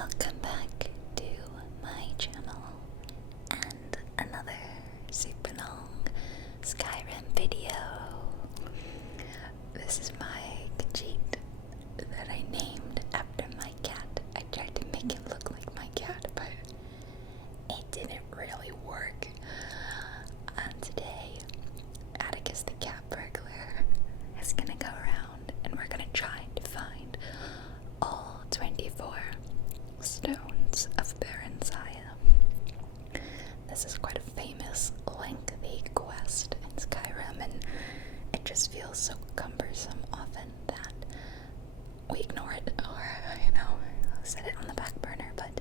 welcome back to my channel and another super long Skyrim video. This is my Khajiit that I named after my cat. I tried to make him look like my cat, but it didn't really work. And today, Atticus the cat burglar is gonna go around and we're gonna try to find all 24 stones of Barenziah. This is quite a famous, lengthy quest in Skyrim, and it just feels so cumbersome often that we ignore it, or, set it on the back burner. But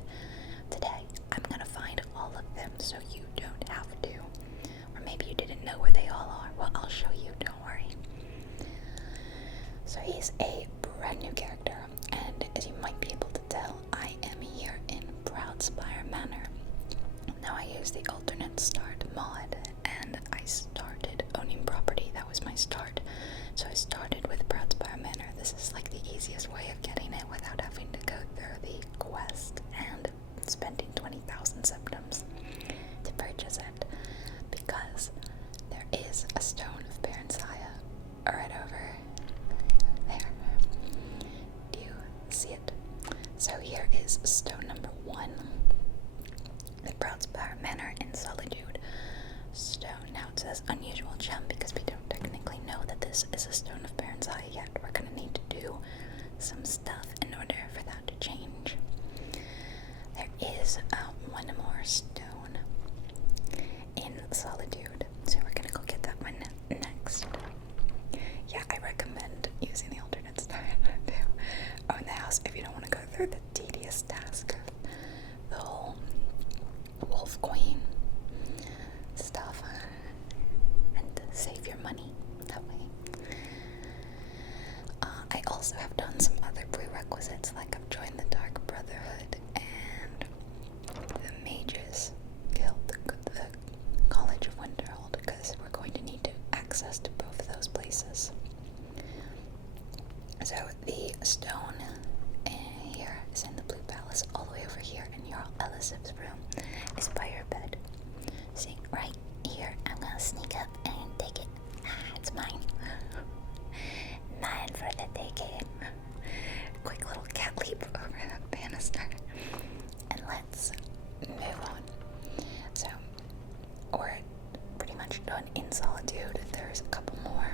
today, I'm gonna find all of them so you don't have to. Or maybe you didn't know where they all are. Well, I'll show you, don't worry. So he's a brand new character, and as you might be able to tell, I am here in Proudspire Manor. Now I use the alternate start mod, and I started owning property. That was my start. So I started with Proudspire Manor. This is like the easiest way of getting it without having to go through the quest and spending 20,000 septims to purchase it, because there is a stone of Barenziah right over there. Do you see it? So here is stone number 1, the Proudspire Manor in Solitude stone. Now it says unusual gem because we don't technically know that this is a stone of Barenziah yet. We're gonna need to do some stuff in order for that to change. There is one more stone in Solitude, so we're gonna go get that one next. Yeah, I recommend using the alternate style to own the house if you don't want to go through the tedious task of the whole wolf queen stuff and save your money that way. I also have done some other prerequisites, like I've joined the Dark Brotherhood and the Mages Guild, the College of Winterhold, because we're going to need to access to both of those places. So the stone here is in the Blue Palace. All the way over here in Jarl Ellisif's room is by your bed. See, right here, I'm gonna sneak up and take it. It's mine. Mine for the taking. Quick little cat leap over that banister. And let's move on. So, we're pretty much done in Solitude. There's a couple more,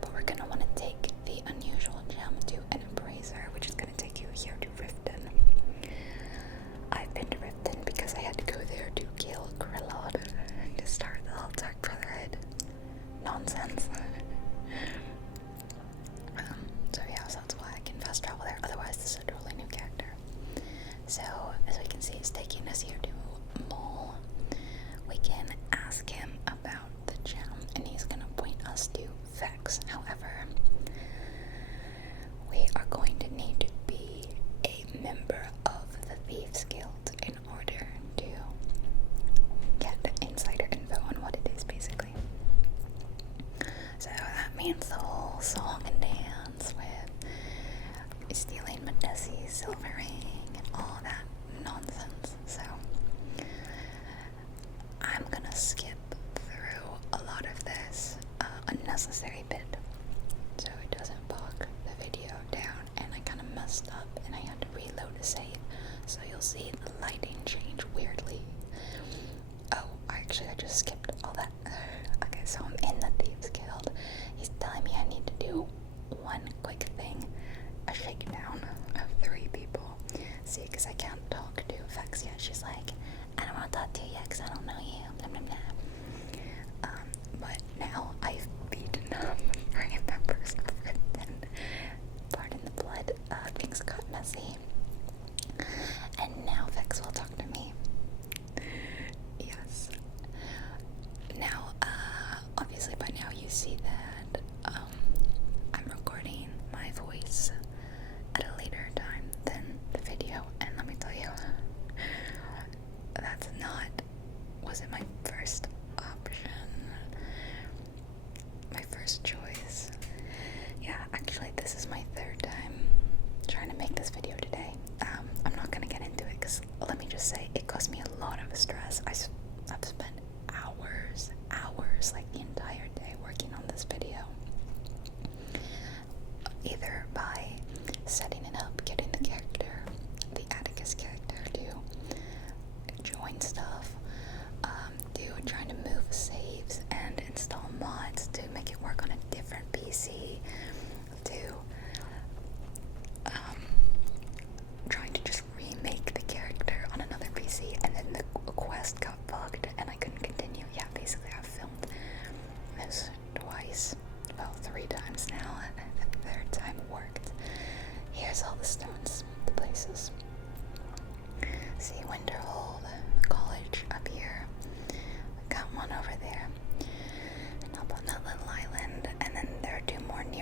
but we're gonna want to take the unusual gem to an appraiser, which is gonna take you here to Riften. I've been to Riften because I had to go there to kill Grillod to start the whole Dark Brotherhood nonsense. So yeah, so that's why I can fast travel there. Otherwise, this is a totally new character. So, as we can see, it's taking us here to Mole. We can ask him about the gem, and he's gonna point us to Vex. However, we are going to need to be a member of the Thieves Guild in order to get insider info on what it is, basically. So that means the whole song and dance with stealing Medesi's silver ring and all that nonsense. So I'm gonna skip through a lot of this unnecessary bit so it doesn't bog the video down, and I kind of messed up and I had to reload a save, so you'll see the lighting change weirdly. Oh, I just skipped all that. Okay, so I'm in the Thieves Guild. He's telling me I need to do one quick thing, a shakedown of 3 people. See, because I can't talk to Vex yet. She's like, I don't want to talk to you yet because I don't know you. Blah, blah, blah. But now I've beaten up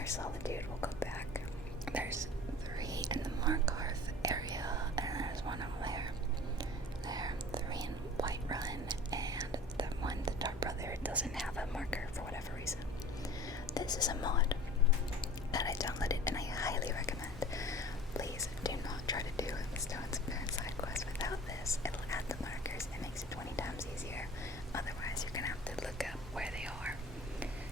there's Solitude, we'll go back. There's 3 in the Markarth area, and there's 1 over there. There, 3 in Whiterun, and the one, the Dark Brother, doesn't have a marker for whatever reason. This is a mod that I downloaded and I highly recommend. Please do not try to do the Stone's Parent side quest without this. It'll add the markers and makes it 20 times easier. Otherwise, you're gonna have to look up where they are.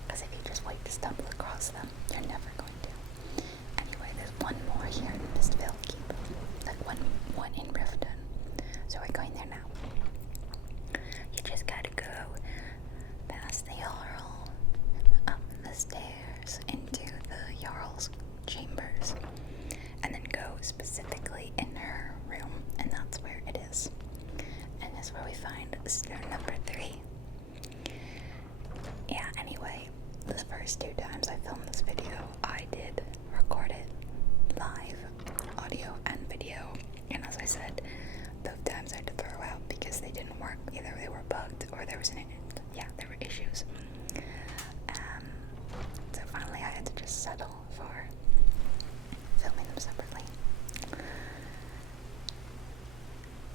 Because if you just wait to stumble across them, you're never going to. Anyway, there's 1 more here in Mistvale Keep. Like one in Riften. So we're going there now. You just gotta go past the Aaaall, up the stairs into the Jarl's chambers, and then go specifically in her room, and that's where it is. And that's where we find stone number 3. Yeah, anyway, the first 2 times I filmed this video, I did record it live, audio and video, and as I said, both times I had to throw out because they didn't work. Either they were bugged or there was there were issues. So finally I had to just settle for filming them separately.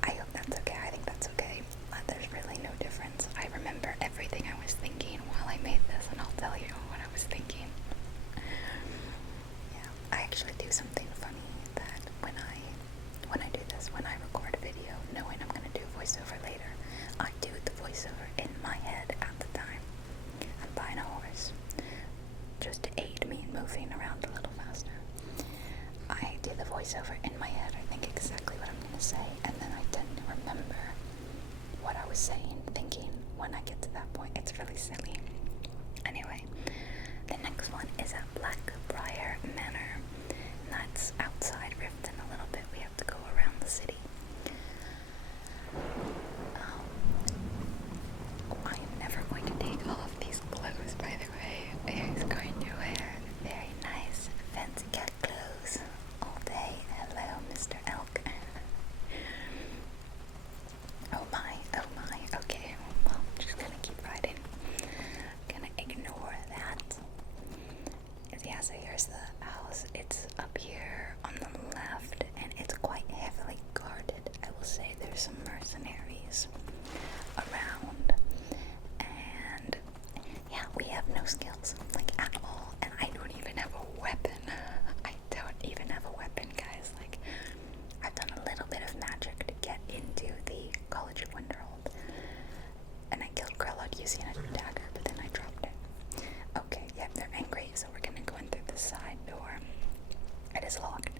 I hope that's okay. I think that's okay. There's really no difference. I remember everything I was thinking while I made this, and I'll tell you what I was thinking. Yeah, I actually do something funny that when I do this, when I record a video, knowing I'm gonna do voiceover later, I do the voiceover in my head at the time. I'm buying a horse just to aid me in moving around a little faster. I do the voiceover in my head. I think exactly what I'm gonna say, and then I tend to remember what I was saying, thinking when I get to that point. It's really silly. Anyway, the next one is at Blackbriar Manor. And that's outside Riften a little bit. We have to go around the city. I am never going to take off these clothes, by the way. I was going to wear very nice fancy cat clothes all day. Hello, Mr. Elk. Oh my, okay, well, I'm just gonna keep riding. Gonna ignore that. Yeah, so here's the house. It's up here on the left, and it's quite heavily guarded. I will say there's some mercenaries around, and yeah, we have no skills, like, at all, and I don't even have a weapon. I don't even have a weapon, guys. Like, I've done a little bit of magic to get into the College of Winterhold, and I killed Krellod using a dagger, but then I dropped it. Okay, yep, they're angry, so we're gonna go in through the side door. It is locked,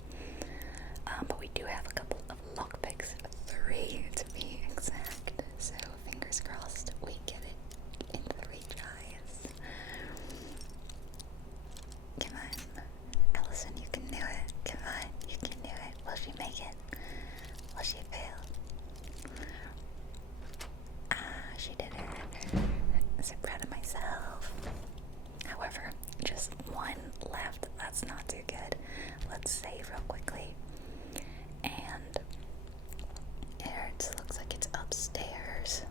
but we do have a couple of lockpicks, 3 to be exact, so fingers crossed we get it in 3 tries. Come on, Allison, you can do it. Come on, you can do it. Will she make it? Will she fail? She did it. I'm so proud of myself. However, just 1 left. That's not too good. Let's save real quickly. And it looks like it's upstairs.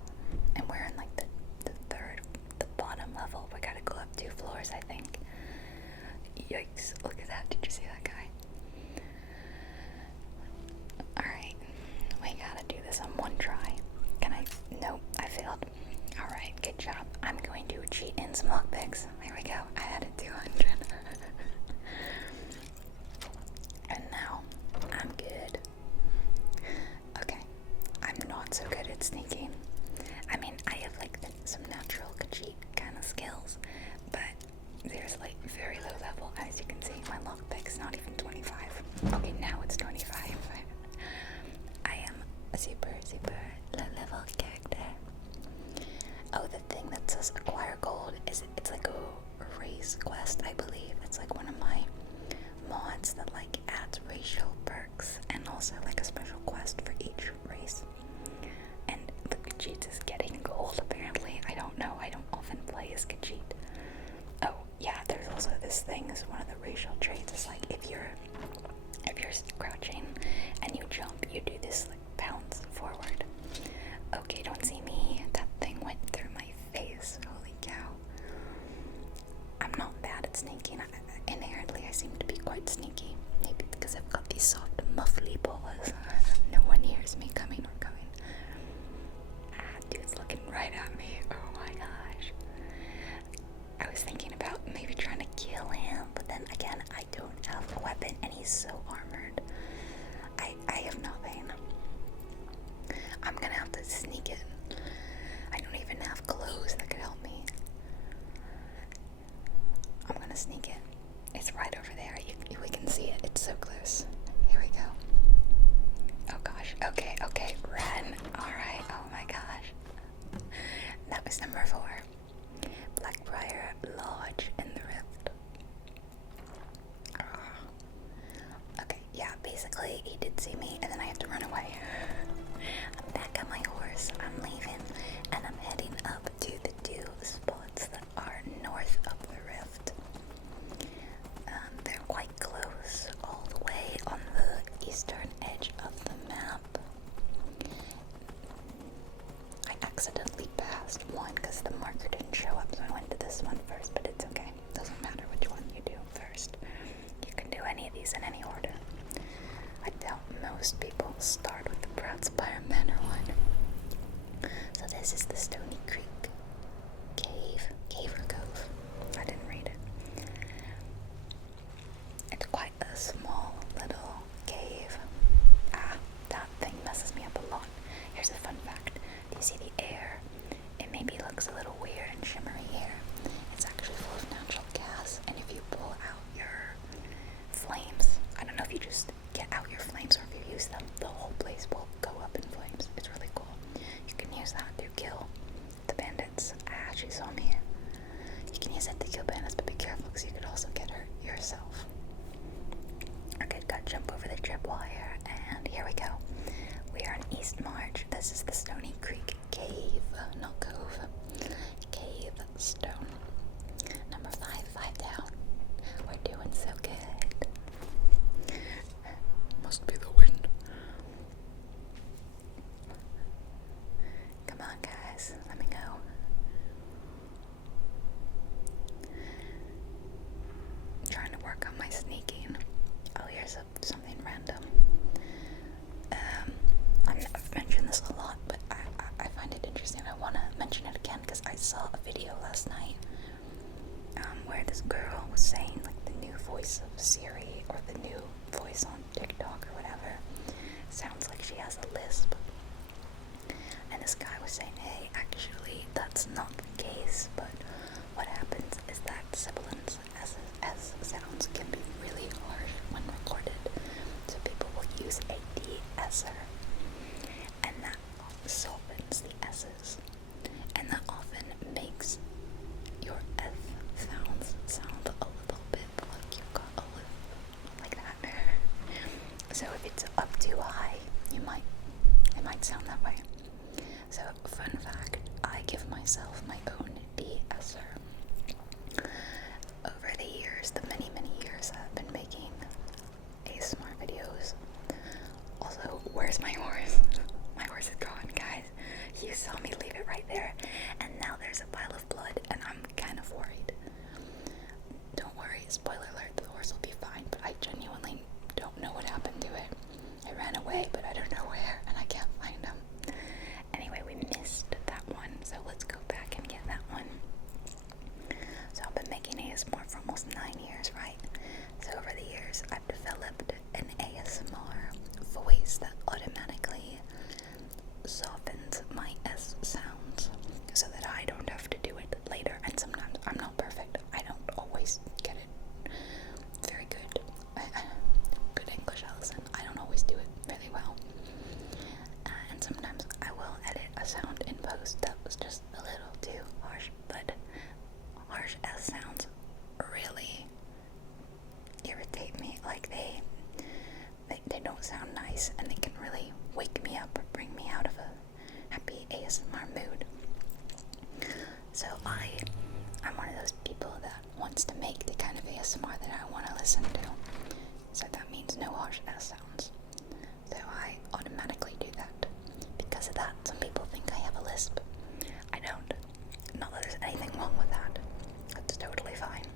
And we're in like the 3rd, the bottom level. We gotta go up 2 floors, I think. Yikes, look at that. Did you see that guy? Alright, we gotta do this on 1 try. Can I? Nope, I failed. Alright, good job. I'm going to cheat in some lockpicks. There we go. I had a 200. And now I'm good. Okay, I'm not so good at sneaking. I mean, I have like some natural cheat kind of skills, but there's like very low level. As you can see, my lockpick's not even 25. Okay, now it's 25. I am a super low level character. Oh, the thing that says acquire gold is it's like a race quest, I believe. It's like one of my mods that like adds racial perks and also like a special quest for each race. And the Khajiit is getting gold apparently. I don't know. I don't often play as Khajiit. Oh yeah, there's also this thing as one of the racial traits. It's like if you're crouching and you jump, you do this like bounce forward. Okay, don't see me. That thing went through my face. Holy cow. I'm not bad at sneaking. inherently I seem to be quite sneaky. Maybe because I've got these soft muffly paws. No one hears me coming or going. Dude's looking right at me. Oh my gosh. I was thinking about maybe trying to kill him, but then again, I don't have a weapon and he's so armored. I have nothing. I'm gonna have to sneak in. I don't even have clothes that could help me. I'm gonna sneak in. It's right over there. We can see it. It's so close. Here we go. Oh gosh. Okay. Run. Alright. Oh my gosh. That was number 4. Blackbriar Lodge in the Rift. Okay, yeah, basically he did see me and then I have to run away. I'm back on my horse. I'm leaving and I'm heading up to the 2 spots that are north of the rift. They're quite close, all the way on the eastern edge of the map. I accidentally passed one because the marker didn't show up, so I went to this one first, but it's okay. Doesn't matter which one you do first. You can do any of these in any order. I doubt most people start with the Proudspire Manor one. So this is the Stony Creek cave or cove. I didn't read it. It's quite a small little cave. That thing messes me up a lot. Here's a fun fact. Do you see the air? It maybe looks a little weird and shimmery here. It's actually full of natural gas, and if you pull out your flames, I don't know if you just get out your flames or if you use them, the whole place will go up in flames. It's really cool. You can use that to kill the bandits. She saw me. You can use it to kill bandits, but be careful because you could also get hurt yourself. Okay, gotta jump over the tripwire, and here we go. We are in Eastmarch. This is the Stony Creek Cave, not cove. Cave stone. Number 5 down. We're doing so good. Must be the wind. Come on, guys. Let me go. Trying to work on my sneaking. Oh, here's something random. I've mentioned this a lot, but I find it interesting. I want to mention it again because I saw a video last night where this girl was saying like the new voice of Siri or the new voice on TikTok or whatever sounds like she has a lisp. And this guy was saying, hey, actually that's not the case, but what happens is that sibilants as sounds can be really harsh when recorded, so people will use a de-esser, and that softens the S's, and that often makes your F sound a little bit like you've got a lisp, like that. So if it's up too high, it might sound that way. So, fun fact, I give myself my own de-esser. Over the years, the many years I've been making ASMR videos. Also, where's my horse? My horse is gone, guys. You saw me leave it right there, and now there's a pile of blood, and I'm kind of worried. Don't worry, spoiler alert, the horse will be fine, but I genuinely don't know what happened to it. I ran away, but I don't know where, and I can't find him. Anyway, we missed that one, so let's go back and get that one. So I've been making ASMR for almost 9 years, right? So over the years, I've developed an ASMR voice that automatically softens my S sounds so that I don't have to do it later. And sometimes I'm not perfect. I don't always get it very good. Good English, Allison. I don't always do it really well. And sometimes I will edit a sound in post that was just a little too harsh, but harsh S sounds really irritate me. Like they don't sound nice, and they can really wake me up or bring me out of a happy ASMR mood. So I'm one of those people that wants to make the kind of ASMR that I want to listen to. So that means no harsh S sounds. So I automatically do that. Because of that, some people think I have a lisp. I don't. Not that there's anything wrong with that. That's totally fine.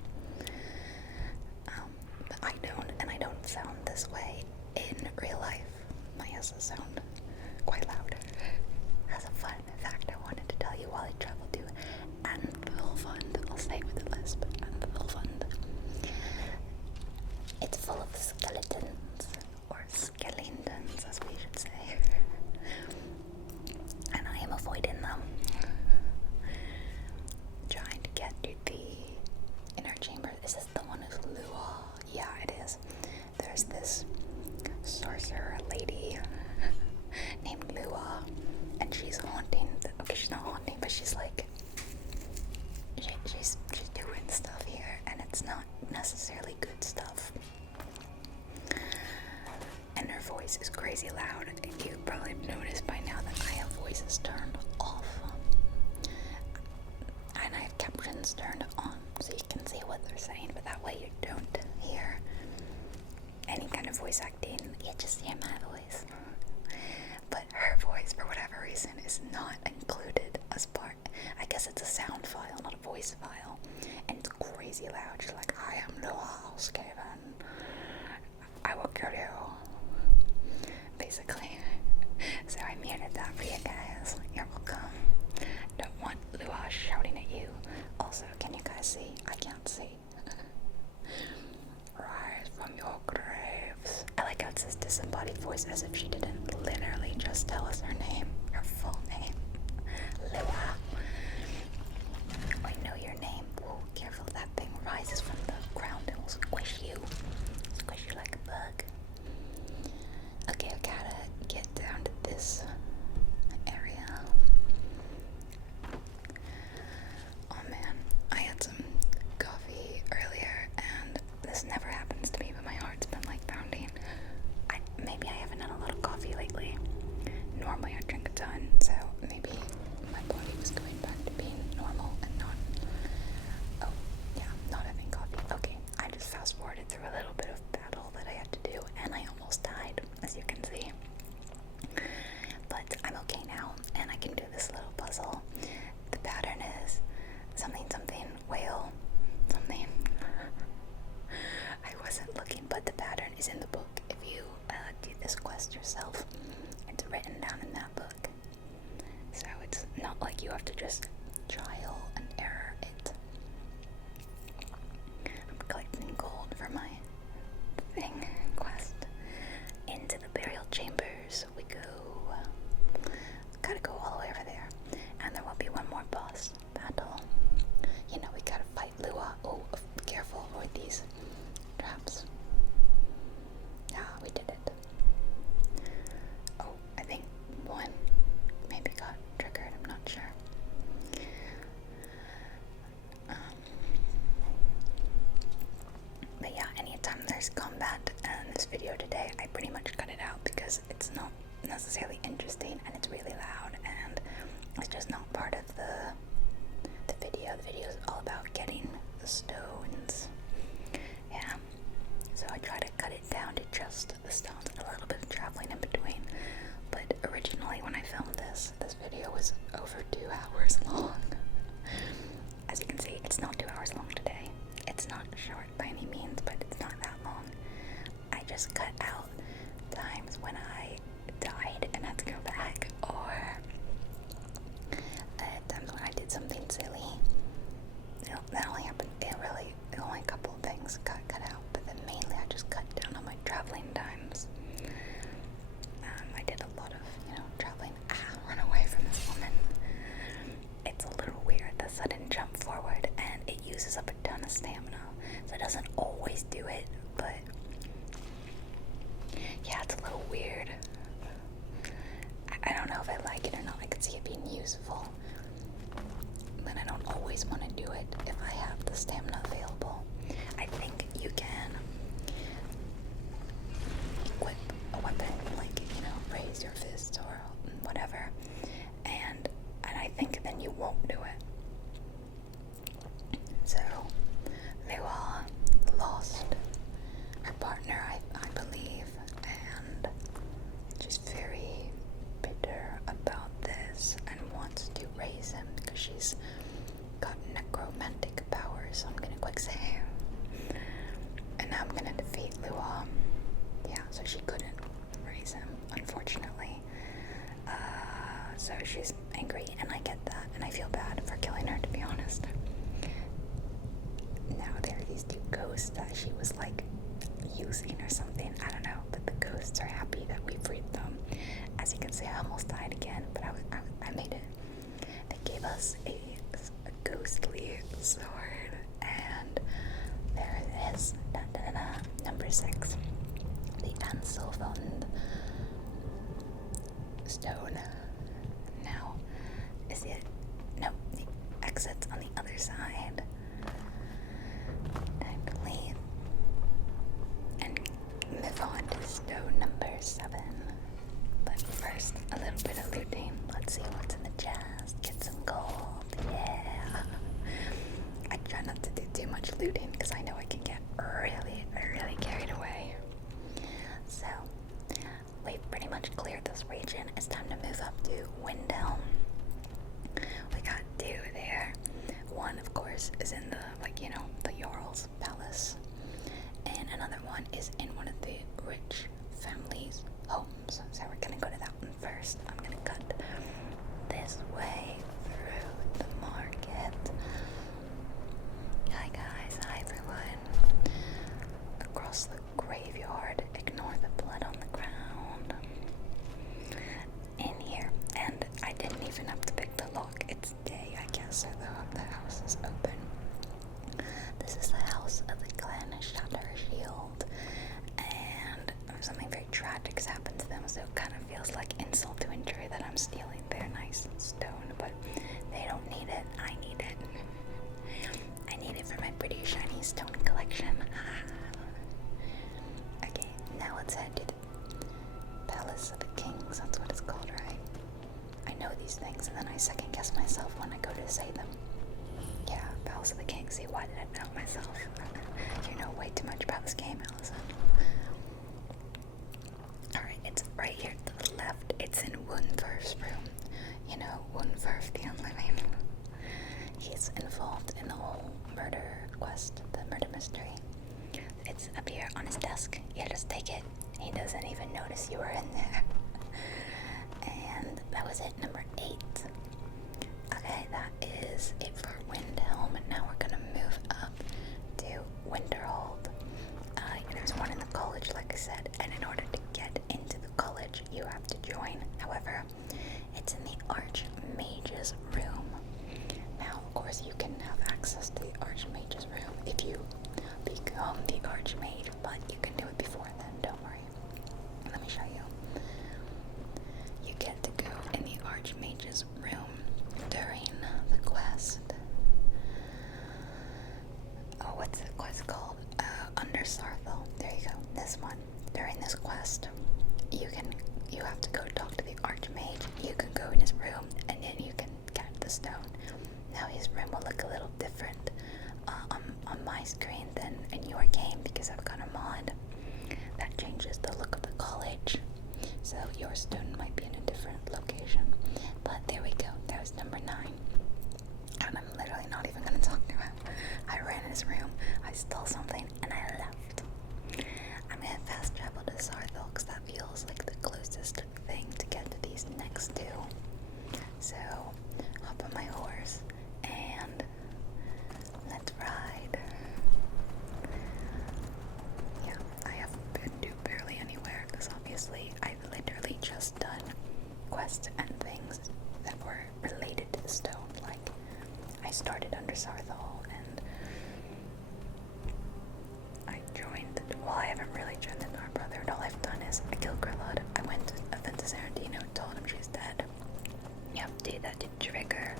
necessarily good stuff. And her voice is crazy loud. You probably noticed by now that I have voices turned off. And I have captions turned on so you can see what they're saying, but that way you don't hear any kind of voice acting, you just hear my voice. But her voice, for whatever reason, is not included as part. I guess it's a sound file, not a voice file. And it's crazy loud. She's like, I am Aaaall, Skyrim. I will kill you. Basically. So I muted that for you guys. You're welcome. Don't want Aaaall shouting at you. Also, can you guys see? I can't see. Rise from your graves. I like how it says disembodied voice as if she didn't literally just tell us her name, her full name. Aaaall. I know your name. Whoa, careful, that thing rises from the ground and will squish you. Squish you like a bug. Okay, I gotta get down to this area. Oh man, I had some coffee earlier and this never happens to me, but my heart's been like pounding. Maybe I haven't had a lot of coffee lately. Normally I drink a ton, so maybe my body was going back to being normal and not, oh yeah, not having coffee. Okay, I just fast forwarded through a little bit of battle that I had to do and I almost died, as you can see. But I'm okay now and I can do this little puzzle. The pattern is something, whale, something. I wasn't looking, but the pattern is in the book. If you do this quest yourself, it's written down in that book. So it's not like you have to just trial and error it. I'm collecting gold for my thing quest. Into the burial chambers we go. Gotta go all the way over there. And there will be one more boss battle. You know, we gotta fight Aaaall. Oh, careful, avoid these traps. Yeah, we did it. Oh, I think one maybe got triggered, I'm not sure. But yeah, anytime there's combat in this video today, I pretty much cut it out because it's not necessarily interesting and it's really loud and it's just not part of the video. The video is all about getting the stones. Yeah. So I try to cut it down to just the stones and a little bit of traveling in between. But originally when I filmed this video was over 2 hours long. As you can see, it's not 2 hours long today. It's not short by any means, but it's not that long. I just cut out times when I died and had to go back, or times when I did something silly. That only happened, only a couple of things got cut out, but then mainly I just cut down on my traveling times. I did a lot of, traveling. Run away from this woman. It's a little weird, the sudden jump forward, and it uses up a ton of stamina, so it doesn't always do it, but yeah, it's a little weird. I don't know if I like it or not. I could see it being useful, but I don't always want to do it if I have the stamina available. I think you can equip a weapon, like, raise your fist or whatever, and I think then you won't do it. So Aaaall lost her partner, I believe, and she's very bitter about this and wants to raise him because she's got necromantic powers. So I'm gonna quick save, and now I'm gonna defeat Aaaall. Yeah, so she couldn't raise him, unfortunately. So she's angry, and I get that, and I feel bad for killing her, to be honest. Now there are these 2 ghosts that she was like using or something, I don't know, but the ghosts are happy that we freed them. As you can see, I almost died again, but I made it. They gave us a ghostly sword, and there it is. Dun, dun, dun, dun. Number 6, the Ansilvund stone. Now, is it? No, the exit's on the other side. Time to leave chest, get some gold, yeah. I try not to do too much looting because I know I can get really, really carried away. So, we've pretty much cleared this region. It's time to move up to Windhelm. We got 2 there. One, of course, is in the, the Jarl's palace. And another one is in one of the rich families' homes. So we're gonna go to that one first. I'm gonna cut this way through the market. Hi guys, hi everyone. Across the graveyard, ignore the blood on the ground. In here, and I didn't even have to pick the lock. It's day, I guess, so the house is open. This is the house of the clan Shatter-Shield, and something very tragic has happened to them, so it kind of feels like insult to injury that I'm stealing their nice stone, but they don't need it. I need it. I need it for my pretty shiny stone collection. Okay, now let's head to the Palace of the Kings. That's what it's called, right? I know these things, and then I second guess myself when I go to say them. Yeah, Palace of the Kings. See, why did I doubt myself? You know way too much about this game, Allison. Alright, it's right here to the left. It's in Windhelm's room. You know, Windhelm the Unliving. He's involved in the whole murder quest, the murder mystery. It's up here on his desk. Yeah, just take it. He doesn't even notice you were in there. And that was it, number 8. Okay, that is it for Windhelm. And now we're gonna move up to Winterhold. There's one in the college, like I said, and in order to get into the college, you have to join. However, it's in the Archmage's room. Now, of course, you can have access to the Archmage's room if you become the Archmage, but you can do it before then, don't worry. Let me show you. You get to go in the Archmage's room during the quest. Oh, what's the quest called? Undersarthal. There you go. This one. During this quest, you have to go talk to the Archmage. You can go in his room, and then you can get the stone. Now his room will look a little different on my screen than in your game because I've got a mod that changes the look of the college. So your stone might be in a different location. But there we go. That was number 9. And I'm literally not even going to talk to him. I ran in his room, I stole something, and I left. I'm going to fast travel to Sarthal because that feels like the closest thing to get to these next 2. So, hop on my horse, and let's ride. Yeah, I haven't been to barely anywhere because obviously I've literally just done quests and things that were related to the stone. Like, I started under Sarthal and I joined I haven't really joined the Dark Brotherhood. All I've done is I killed Grillad. I went to Sarandino and told him she's dead. You have to do that to trigger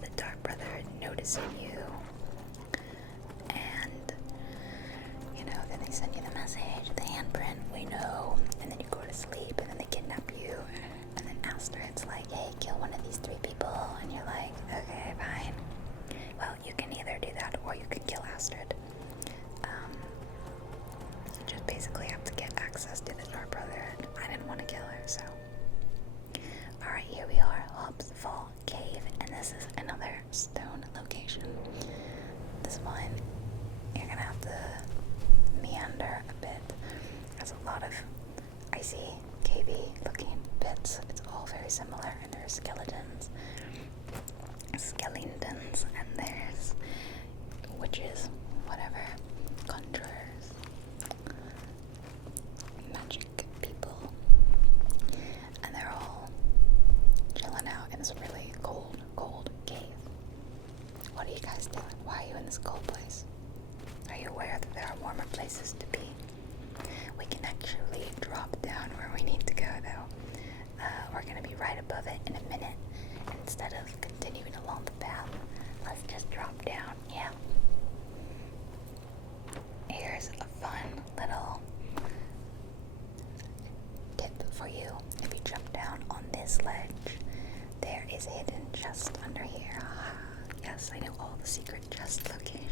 the Dark Brotherhood noticing you. And, then they send you the message, the handprint, we know. And then you go to sleep and then they kidnap you. And then after it's like, hey, kill one of these 3 people. And you're like, okay, fine. Well, you can either do that or you can kill Astrid. You just basically have to get access to the Dark Brotherhood. I didn't want to kill her, so. Alright, here we are, Hobbs Fall Cave, and this is another stone location. This one, you're gonna have to meander a bit. There's a lot of icy, cavey looking pits. It's all very similar, and there's skeletons, and there's witches, whatever, conjurers, magic people, and they're all chilling out in this really cold cave. What are you guys doing? Why are you in this cold place? Are you aware that there are warmer places to be? We can actually drop down where we need to go, though. We're going to be right above it in a minute. Instead of continuing along the path, let's just drop down. Yeah. Here's a fun little tip for you. If you jump down on this ledge, there there is a hidden chest under here. Yes, I know all the secret chest locations.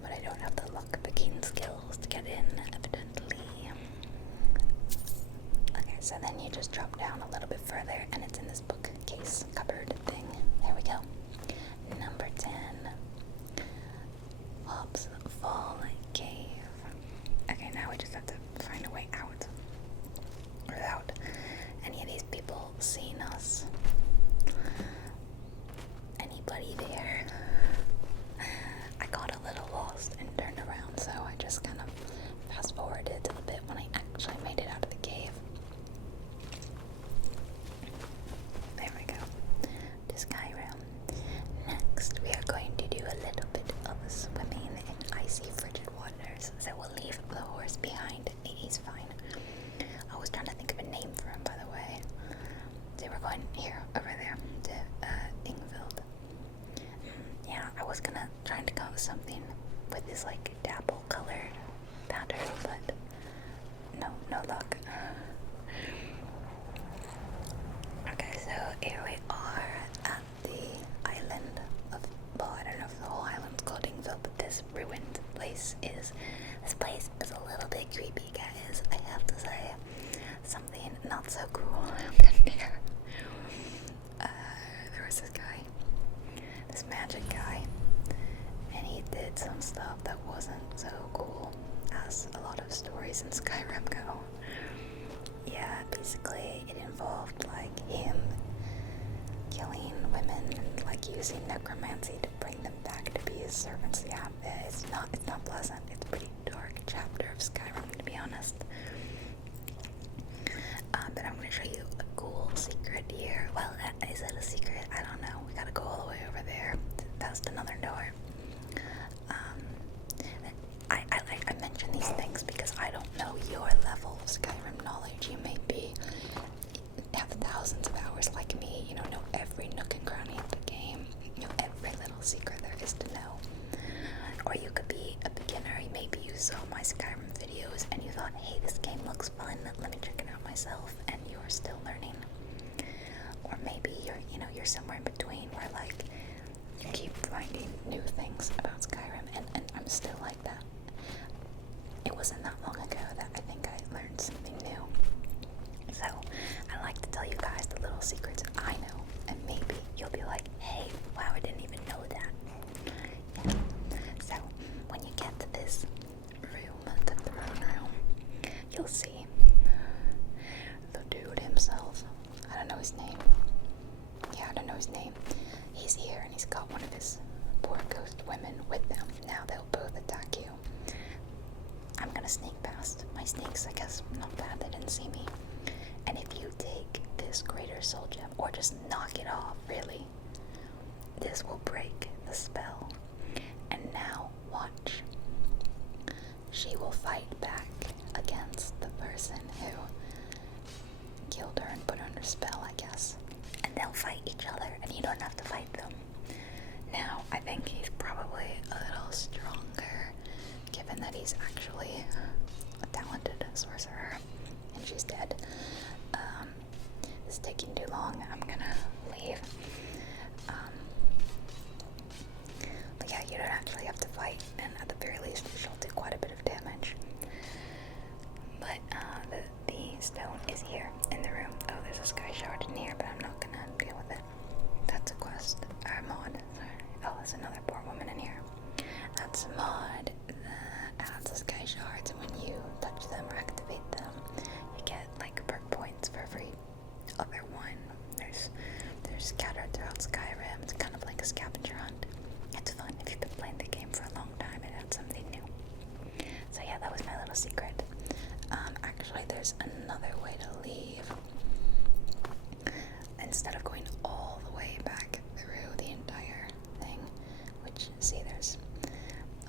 But I don't have the luck, the keen skills to get in, evidently. Okay, so then you just drop down a little bit further, and it's in this bookcase cupboard thing. There we go. Number 10. Hobbs Fall Cave. Okay, now we just have to find a way out without any of these people seeing us. Anybody there? I got a little lost and turned around, so I just kind of fast forwarded to the bit when I actually made it out of the cave. There we go. To Skyrim. Next, we are going to do a little bit of swimming in icy, frigid waters. So we'll leave the horse behind. He's fine. I was trying to think of a name for him, by the way. So we're going here, over there, to Yngvild. Yeah, I was gonna try to come up with something with this like dapple colored pattern, but no luck. Okay, so here we are at the island of, well, I don't know if the whole island's called Yngvild, but this ruined place is a little bit creepy, guys. I have to say, something not so cool happened here. There was this guy, this magic guy, and he did some stuff that wasn't so cool, as a lot of stories in Skyrim go. Yeah, basically it involved like him killing women and like using necromancy to bring them back to be his servants. Yeah, it's not pleasant. It's a pretty dark chapter of Skyrim, to be honest. But I'm going to show you a cool secret here. Well, is it a secret? I don't know. We got to go all the way over there past another door. I mention these things because I don't know your level of Skyrim knowledge. You may have thousands of hours like me, know every nook and cranny of the game, every little secret there is to know. Or you could be a beginner. Maybe you saw my Skyrim videos and you thought, hey, this game looks fun, let me check it out myself, and you're still learning. Or maybe you're somewhere in between where like you keep finding new things about Skyrim, and I'm still like that. It wasn't that long ago that I think I learned something new. So I like to tell you guys the little secrets I know, and maybe you'll be like, hey, wow, I didn't even know that. Yeah. So when you get to this room, the throne room, you'll see the dude himself. I don't know his name. Yeah, I don't know his name. He's here and he's got one of his poor ghost women with them. Now they'll both attack you. I'm gonna sneak past my snakes, I guess. Not bad, they didn't see me. And if you take this greater soul gem, or just knock it off, really, this will break the spell. And now, watch. She will fight back against the person who killed her and put her under spell, I guess. And they'll fight each other, and you don't have to fight them. Now, I think he's probably a little stronger, given that he's actually a talented sorcerer, and she's dead. It's taking too long. I'm gonna leave. But yeah, you don't actually have to fight, and at the very least, she'll do quite a bit of damage. But the stone is here in the room. Oh, there's a sky shard in here, but I'm not gonna deal with it. That's a quest, or mod. Oh, there's another poor woman in here. That's a mod that adds the sky shards, and when you touch them or activate them, you get like perk points for every other one. They're scattered throughout Skyrim. It's kind of like a scavenger hunt. It's fun if you've been playing the game for a long time and adds something new. So yeah, that was my little secret. Actually, there's another way to leave. Instead of going all the way back through the entire thing, which, see,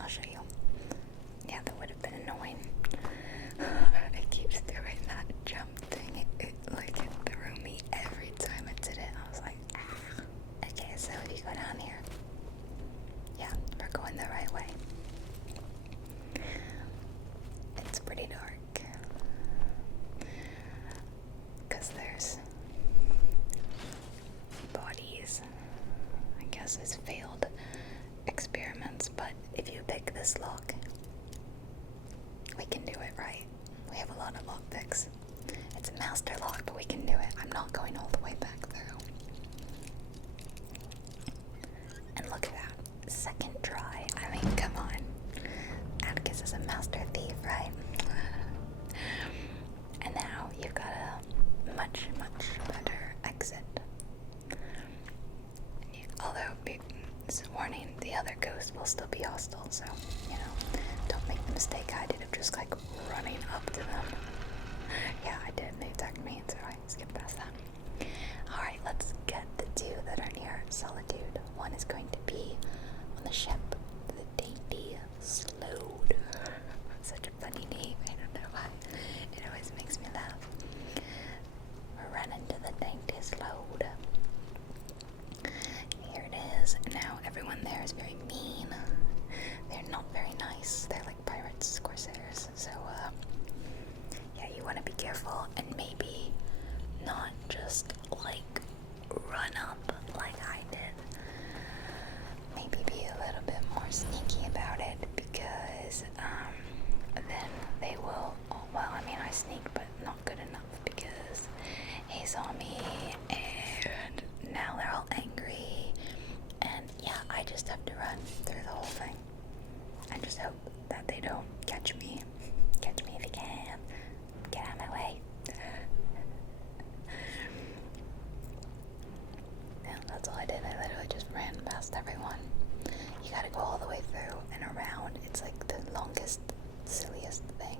I'll show you. Yeah, that would have been annoying. It keeps doing that jump thing. It threw me every time it did it. I was like, ah. Okay, so if you go down here, yeah, we're going the this lock. We can do it, right? We have a lot of lockpicks. It's a master lock, but we can do it. I'm not going all the way back through. And look at that. Second try. I mean, come on. Atticus is a master thief, right? And now you've got a much, much better exit. Although, it's a warning, the other ghosts will still be hostile, so, you know, don't make the mistake I did of just, like, running up to them. Yeah, I did. They attacked me, so I skipped past that. Alright, let's get the two that are near Solitude. One is going to be on the ship, the Dainty Sload. Such a funny name, I don't know why. It always makes me laugh. We're running to the Dainty Sload. Here it is. Now everyone there is very mean. They're not very nice. They're like pirates, corsairs. So, yeah, you want to be careful and maybe not just like run up like I did. Maybe be a little bit more sneaky about it because then they will. Oh, well, I mean, I sneaked, but not good enough because he saw me and now they're all angry. And yeah, I just have to run through the whole thing. I just hope that they don't catch me. Catch me if you can. Get out of my way. Yeah, that's all I did. I literally just ran past everyone. You gotta go all the way through and around. It's like the longest, silliest thing.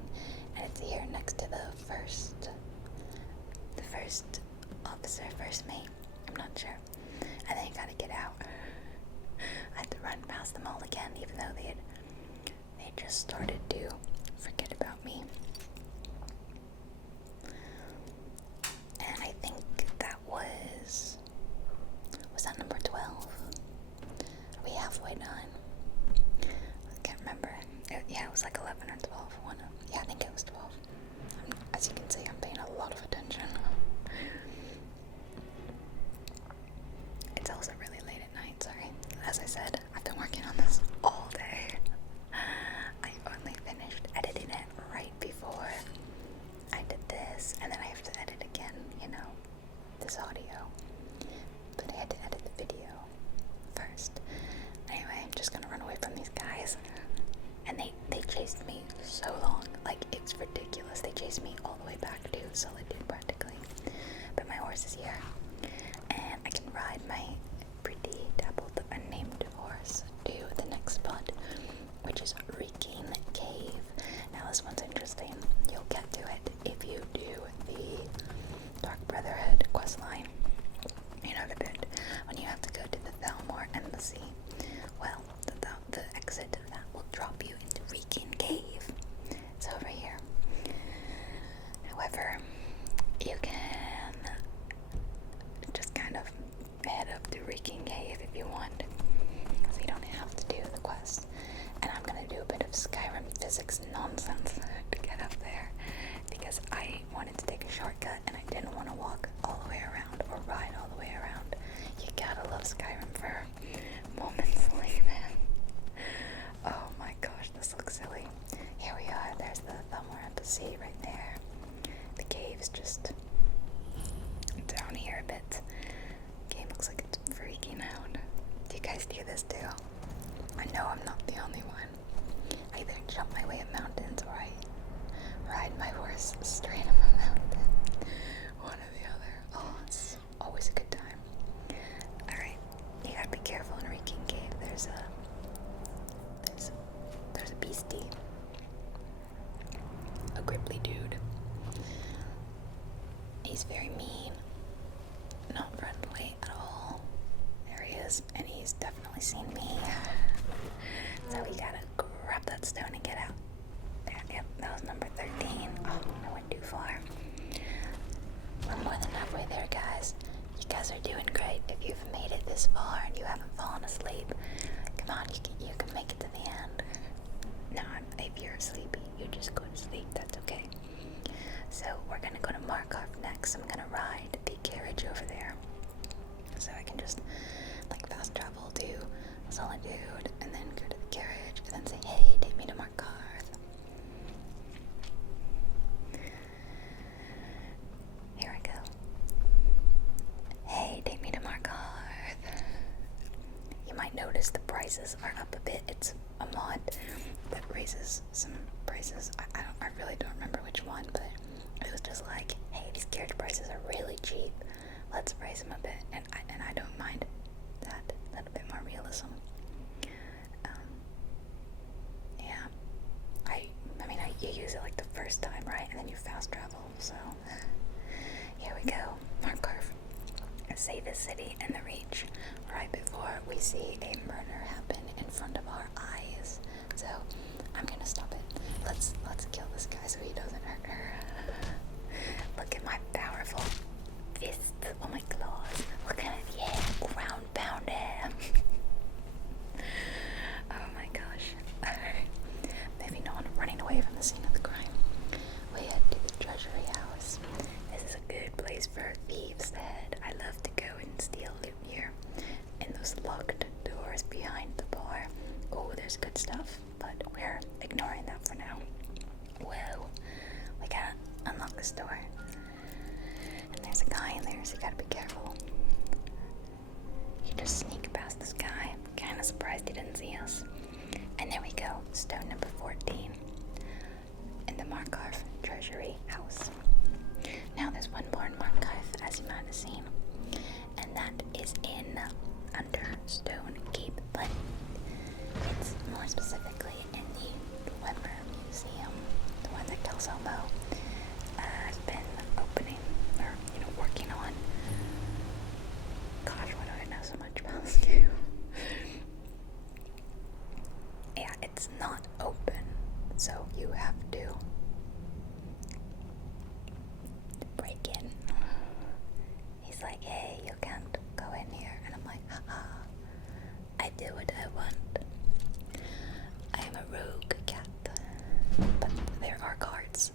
And it's here next to the first officer, first mate. I'm not sure. And then you gotta get out. I had to run past them all again, even though they just started to forget about me. And I think that was that number 12? Are we halfway done? I can't remember. Yeah, it was like 11 or 12. Yeah, I think it was 12. As you can see, I'm paying a lot of attention. It's also really late at night, sorry. As I said, I've been working on this all day. I only finished editing it right before I did this, and then I have to edit again, you know, this audio. But I had to edit the video first. Anyway, I'm just gonna run away from these guys. And they chased me so long. Like, it's ridiculous. They chased me all the way back to Solitude, practically. But my horse is here. And I can ride my pretty dappled unnamed horse to the next spot, which is Reeking Cave. Now this one's interesting. You'll get to it if you do the Dark Brotherhood questline. You know the bit when you have to go to the Thalmor Embassy. Well, the exit of that will drop you into Reeking Cave. It's over here. However, you can just kind of head up to Reeking Cave if you want, so you don't have to do the quest. And I'm gonna do a bit of Skyrim physics nonsense to get up there, because I wanted to take a shortcut and I didn't want to walk all the way around or ride all the way around. You gotta love Skyrim for moments like that. Oh my gosh, this looks silly. Here we are. There's the Thalmor Embassy right there. The cave's just down here a bit. Game looks like it's freaking out. Do you guys do this too? I know I'm not the only one. I either jump my way up mountains or I ride my horse straight up a mountain. One or the other. Oh, it's always a good time. Alright, you gotta be careful in Reeking Cave. There's a beastie. A gripply dude. He's very mean. Not friendly at all. There he is, and he's definitely seen me. So we gotta grab that stone and get out. There, yep, that was number 13. Oh, I went too far. We're more than halfway there, guys. You guys are doing great. If you've made it this far and you haven't fallen asleep, come on, you can make it to the end. No, if you're sleepy, you just go to sleep. That's okay. So we're gonna go to Markarth next. I'm gonna ride the carriage over there, so I can just like fast travel to Solitude and then go to the carriage and then say, hey mod that raises some prices. I really don't remember which one, but it was just like, hey, these character prices are really cheap. Let's raise them a bit, and I don't mind that little bit more realism. Yeah, you use it like the first time, right? And then you fast travel. So here we go, Markarth. Save the city in the Reach right before we see a murder happen in front of our eyes. So I'm gonna stop it. Let's kill this guy so he doesn't hurt her. Look at my powerful fists. Oh my claws. Look at it. Yeah, ground pound him. Oh my gosh. Maybe no one running away from the scene of the crime. We head to the Treasury house. This is a good place for thieves to head. I love to go and steal loot here. And those locked doors behind the bar. Oh, there's good stuff, but we're ignoring that for now. Whoa, we gotta unlock this door. And there's a guy in there, so you gotta be careful. You just sneak past this guy. Kinda surprised he didn't see us. And there we go, stone number 14. In the Markarth Treasury house. Now there's one more in Markarth, as you might have seen. And that is in Stone Keep, but it's more specifically in the Dwemer Museum, the one that Kelsomo has been opening, or, working on. Gosh, why do I know so much about this game? Yeah, it's not open, so you have to break in. He's like, hey, you can't go in here, and I'm like, haha, I do what I want. I am a rogue cat, but there are guards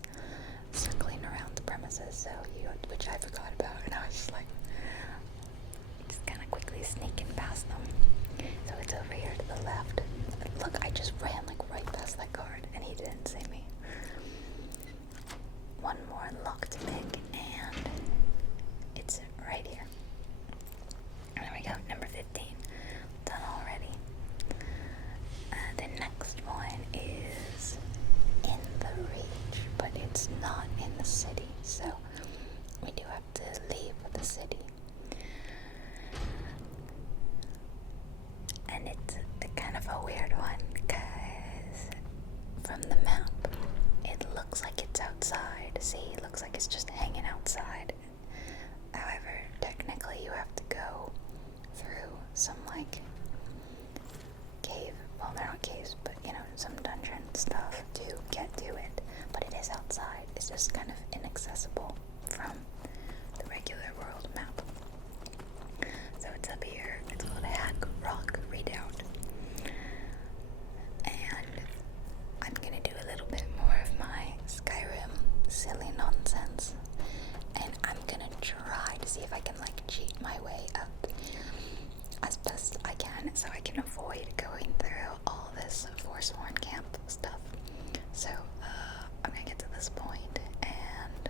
circling around the premises, which I forgot about, and I was just like, just kind of quickly sneaking past them. So it's over here to the left. Look, I just ran like right past that guard, and he didn't see me. One more lock to pick, and it's right here. There we go, number 15. Done already. The next one is in the Reach, but it's not in the city, so we do have to leave the city. And it's kind of a weird one, because from the map, it looks like it's outside. See, it looks like it's just hanging outside. However, technically you have to go through some, like, cave, well, they're not caves, but, some dungeon stuff to get to it. But it is outside. It's just kind of inaccessible from the regular world map. So it's up here. It's called Hack Rock Redoubt. And I'm gonna do a little bit more of my Skyrim silly nonsense. And I'm gonna try to see if I can, like, cheat my way up as best I can, so I can avoid going through all this Forsworn camp stuff. So, I'm gonna get to this point, and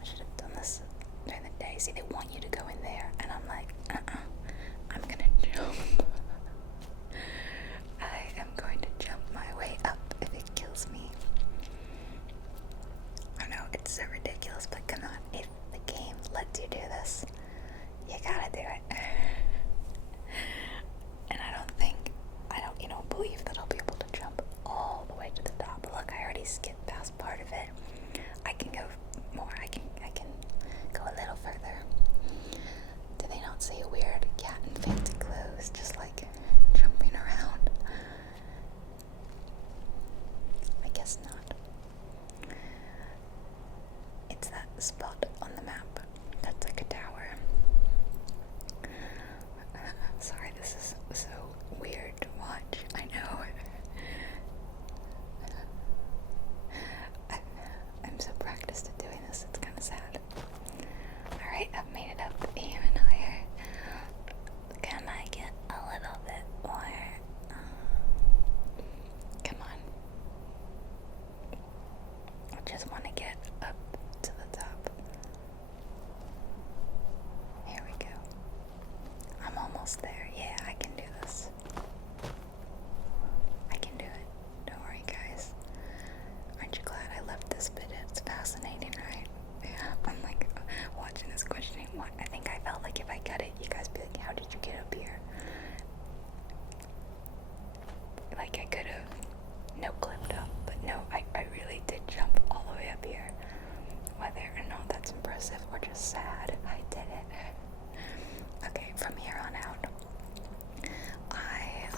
I should have done this during the day. See, they want you to go in there, and I'm like, I'm gonna jump. I am going to jump my way up if it kills me. I know, it's so ridiculous, but come on, if the game lets you do this, you gotta do it. And I don't believe that I'll be able to jump all the way to the top. But look, I already skipped past part of it. I can go more. I can go a little further. Do they not see a weird cat in fancy clothes just like jumping around? I guess not. It's that spot on the map that's like a tower. Sorry, this is so weird to watch. I know. I'm so practiced at doing this, it's kind of sad. Alright, I've made it up even higher. Can I get a little bit more? Come on. I just want to get up to the top. no clipped up, but no, I really did jump all the way up here. Whether or not that's impressive or just sad, I did it. Okay, from here on out, I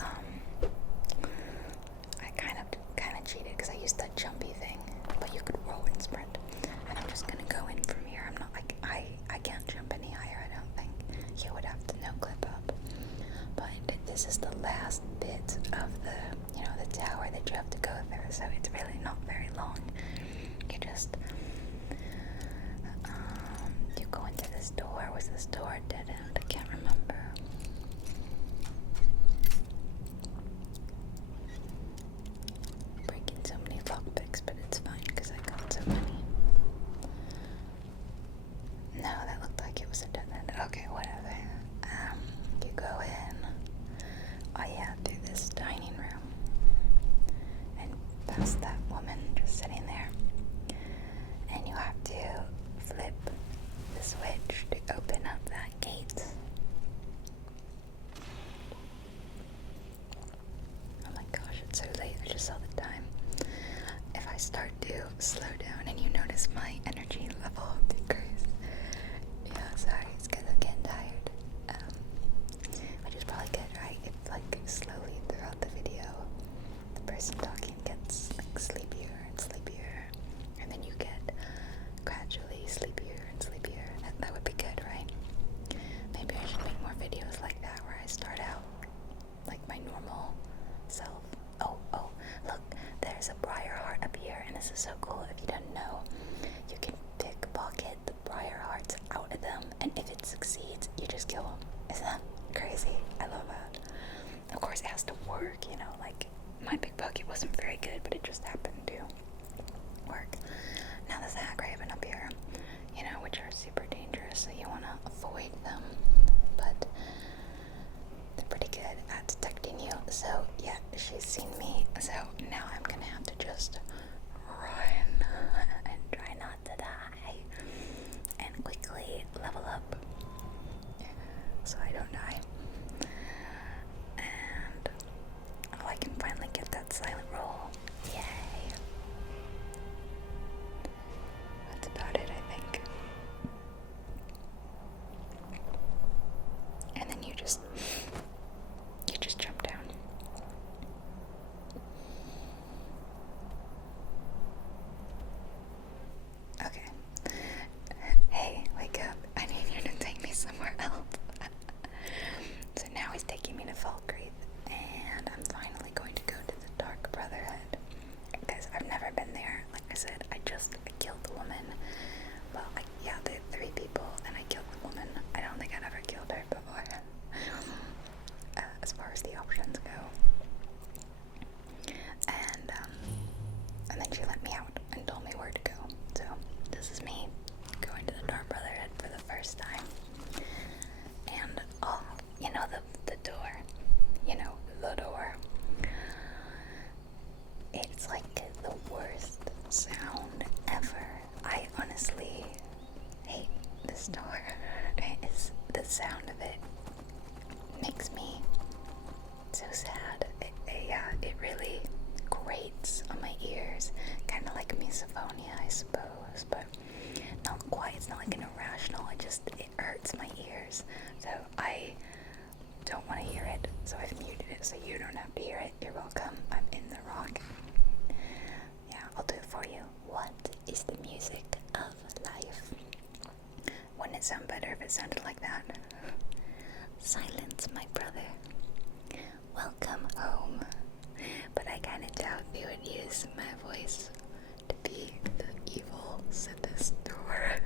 kind of cheated because I used that jumpy thing, but you could roll and sprint. And I'm just gonna go in from here. I'm not like I can't jump any higher. I don't think you would have to no clip up. But this is the last bit of the tower that you have to go through, so it's really not very long. You just you go into this door. Was this door dead end? I can't remember. Breaking so many lockpicks, but it's fine because I got so many. No, that looked like it was a dead end. Okay, whatever. You go in. Oh yeah, through this dining room. And past that woman just sitting there. And you have to flip the switch to open up that gate. Oh my gosh, it's so late. I just saw the time. If I start to slow down and you notice my energy level decrease. Yeah, sorry, it's because I'm getting tired. Which is probably good, right? If slowly throughout the video, the person talking gets sleepier and sleepier, and then you get gradually sleepier and sleepier. That would be good, right? Maybe I should make more videos like that where I start out like my normal self. Oh, look, there's a briar heart up here, and this is so cool. If you didn't know, you can pickpocket the briar hearts out of them, and if it succeeds, you just kill them. Isn't that crazy? I love that. Of course, it has to work, like my pickpocket wasn't very good, but it just happened to work. Now there's a hag raven up here, which are super dangerous, so you want to avoid them, but they're pretty good at detecting you. So yeah, she's seen me, so now I'm gonna have to just run and try not to die and quickly level up so I don't die. And I can finally get that silent roll. Yay. That's about it, I think. And then you just jump down. Okay. Hey, wake up. I need you to take me somewhere else. So now he's taking me to Falkreath, and I'm finally going to go to the Dark Brotherhood. Because I've never been there. Like I said, I just killed the woman. Well, there are 3 people, and I killed the woman. I don't think I've ever killed her before. As far as the options go. And then she let me out and told me where to go. So this is me going to the Dark Brotherhood for the first time. And the door. The door. It's like the worst sound ever. I honestly hate this door. The sound of it makes me so sad. It really grates on my ears, kind of like misophonia, I suppose, but not quite. It's not like an irrational. It hurts my ears, so I don't want to hear it. So I've muted it so you don't have to hear it. You're welcome. I'm in the rock. Yeah, I'll do it for you. What is the music of life? Wouldn't it sound better if it sounded like that? Silence, my brother. Welcome home. But I kind of doubt they would use my voice to be the evil Sithis door.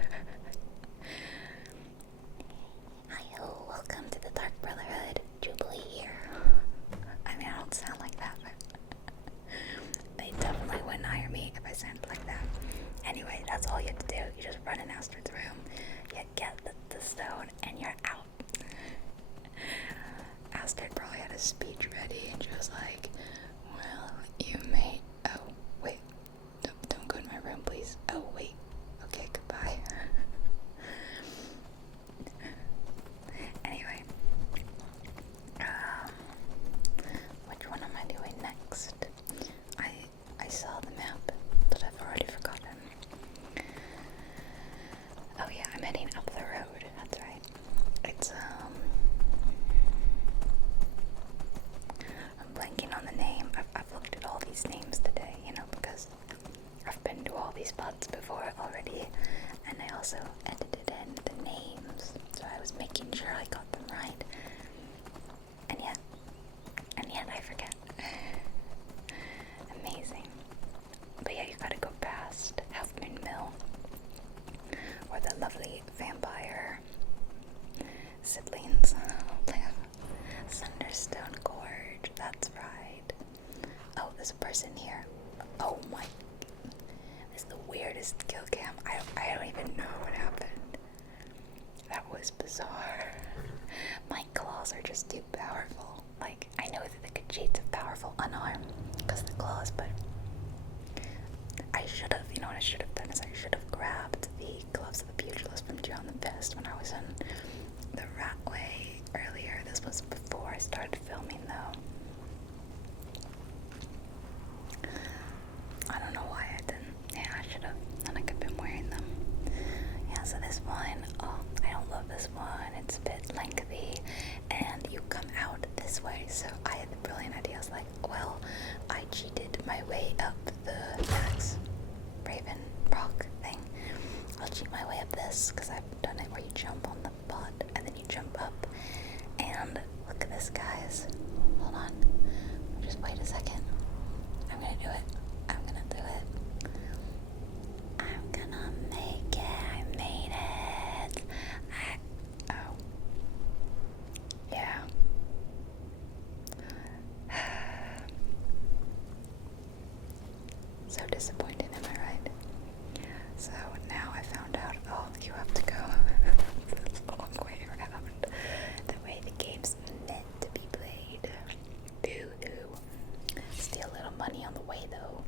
Hi-ho, welcome to the Dark Brotherhood. Jubilee here. I mean, I don't sound like that, but they definitely wouldn't hire me if I sounded like that. Anyway, that's all you have to do. You just run in Astrid's room, you get the stone, and you're out. Astrid probably had a speech ready, and she was like, well, you may... Oh, wait. Don't go to my room, please. Oh, wait. Okay, goodbye. Anyway. Which one am I doing next? also edited in the names, so I was making sure I got them right. And yet I forget. Amazing. But yeah, you gotta go past Halfmoon Mill, or the lovely vampire siblings live. Sunderstone Gorge, that's right. Oh, there's a person here. Oh my, this is the weirdest kill cam. I don't even know what happened. That was bizarre. My claws are just too powerful. Like, I know that the good shades of powerful unarmed because of the claws, but I should have, you know what I should have done is I should have grabbed the gloves of the pugilist from John the Best when I was in the Ratway earlier. This was before I started filming though. I don't know why I didn't. Yeah, I should have. Then I could have been wearing them. Yeah, so this one, oh, I don't love this one. It's a bit lengthy, and you come out this way. So I had the brilliant idea. I was like, well, I cheated my way up the Max Raven Rock thing. I'll cheat my way up this, because I've done it where you jump on the pot, and then you jump up. And look at this, guys. Hold on. Just wait a second. I'm gonna do it. I'm gonna do it. I'm gonna make it. I made it. Oh. Yeah. So disappointed, am I right? So now I found out, oh, you have to go the long way around. The way the game's meant to be played. Boo-hoo. Steal a little money on the way, though.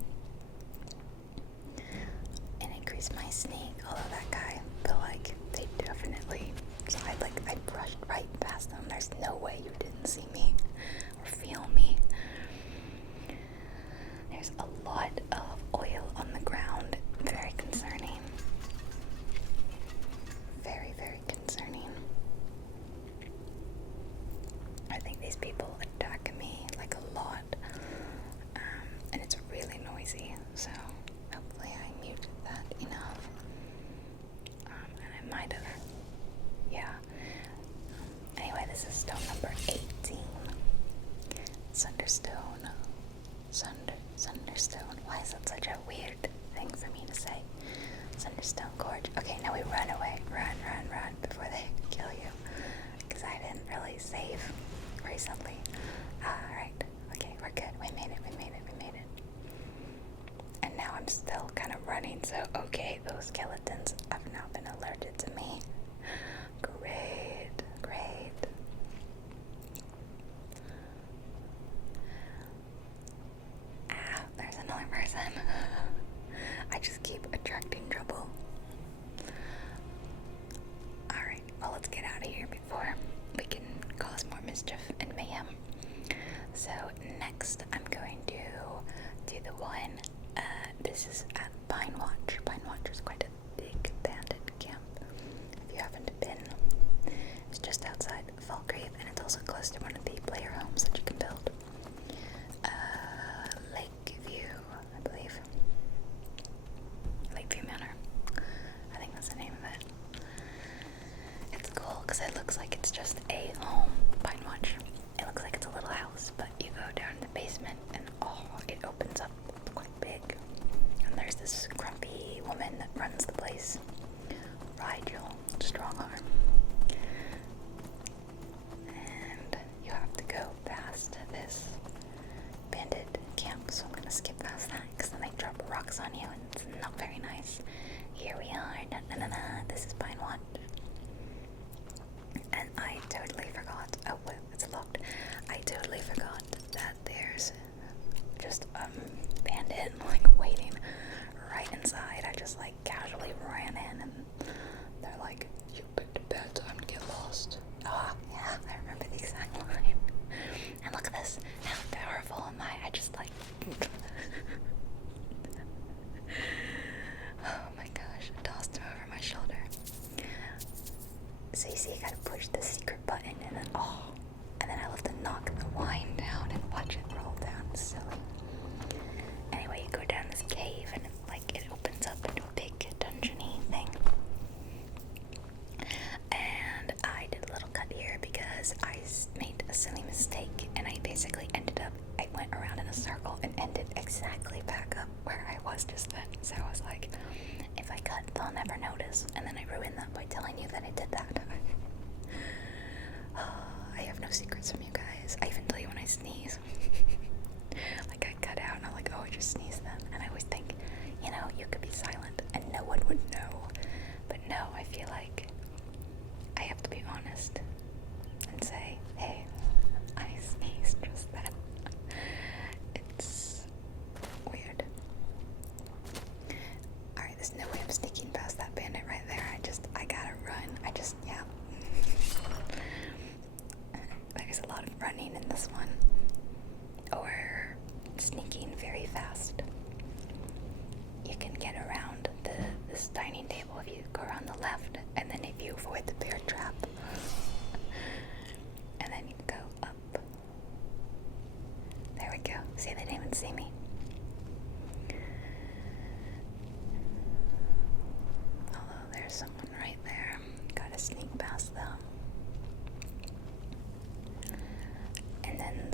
And increase my sneak. Although that guy, I feel like they definitely... So I brushed right past them. There's no way you didn't see me or feel me. There's a lot of oil on the ground. Very concerning. Very, very concerning. I think these people attack me like a lot. And it's really noisy. So hopefully I muted that enough. And I might have. Yeah. Anyway, this is stone number 18. Sunderstone. Sunderstone. Why is that such a weird thing for me to say? Sunderstone Gorge. Okay, now we run away. Run before they kill you. Because I didn't really save recently. Alright. Okay, we're good. We made it. And now I'm still kind of running, so okay, those skeletons have now been alerted to me. Great. There's another person. I just keep attracting trouble. Alright, well, let's get out of here before we can cause more mischief and mayhem. So next I'm going to do the one, this is at Pine Watch. Pine Watch is quite a big bandit camp. If you haven't been, it's just outside Falkreath, and it's also close to one of the player homes that you can build. Lakeview, I believe. Lakeview Manor. I think that's the name of it. It's cool because it looks like it's just a home. Pine Watch. It looks like it's a little house, but you go down in the basement and it opens up quite big. And there's this grumpy woman that runs the place. Rigel, strong arm. And you have to go past this bandit camp, so I'm gonna skip past that because then they drop rocks on you and it's not very nice. Here we are. This is Pine Watch. And I totally forgot. Oh, wait, it's locked. I totally forgot that there's just a bandit waiting right inside. I just casually ran in and they're like, "You picked a bad time to get lost." Ah, yeah, I remember the exact line. And look at this. How powerful am I? I just oh my gosh, I tossed him over my shoulder. So you see, you gotta push the secret button and then, and then I love to knock the wine down and watch it roll down. It's silly. Anyway, you go down this cave and it opens up into a big dungeon-y thing. right back up where I was just then. So I was like, if I cut, they'll never notice. And then I ruined that by telling you that I did that. I have no secrets from you guys. I even tell you when I sneeze. Like I cut out and I'm like, oh, I just sneezed then. And I always think, you know, you could be silent and no one would know. But no, I feel like I have to be honest and say, hey, I sneezed just then. It's weird. Alright, there's no way I'm sneaking past that bandit right there. I gotta run. Yeah. There's a lot of running in this one. Or sneaking very fast. You can get around this dining table if you go around the left, and then if you avoid the bear trap, and then you go up. There we go. See, they didn't even see me. Although there's someone right there. Gotta sneak past them. And then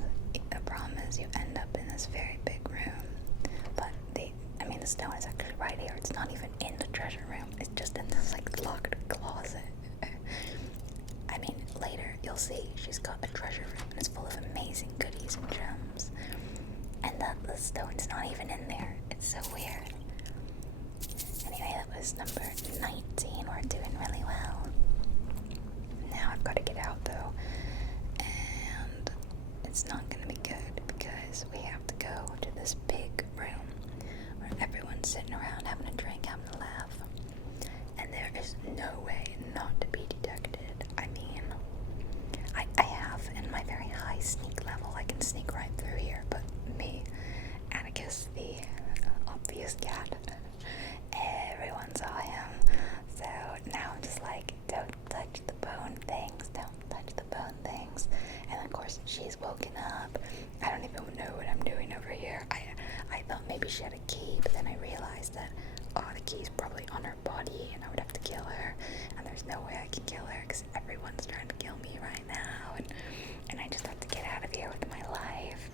the problem is you end up in this very big room. But the stone is actually right here. It's not even in the treasure room. It's just in this like locked closet. I mean, later you'll see she's got a treasure room and it's full of amazing goodies and gems. And the stone's not even in there. It's so weird. Anyway, that was number 19. We're doing really well. Now I've got to get out though. And it's not going to be good because we have to go to this big room where everyone's sitting around having a drink, having a laugh. And there is no way not to be detected. I mean, I have in my very high sneak level, I can sneak right through here, but me, Atticus, the obvious cat, everyone saw him. So now I'm just like, don't touch the bone things, don't touch the bone things. And of course, she's woken up. I don't even know what I'm doing over here. I thought maybe she had a key, but then I realized that, oh, the key's probably on her body, and I would have to kill her. And there's no way I can kill her, because everyone's trying to kill me right now. And I just have to get out of here with my life.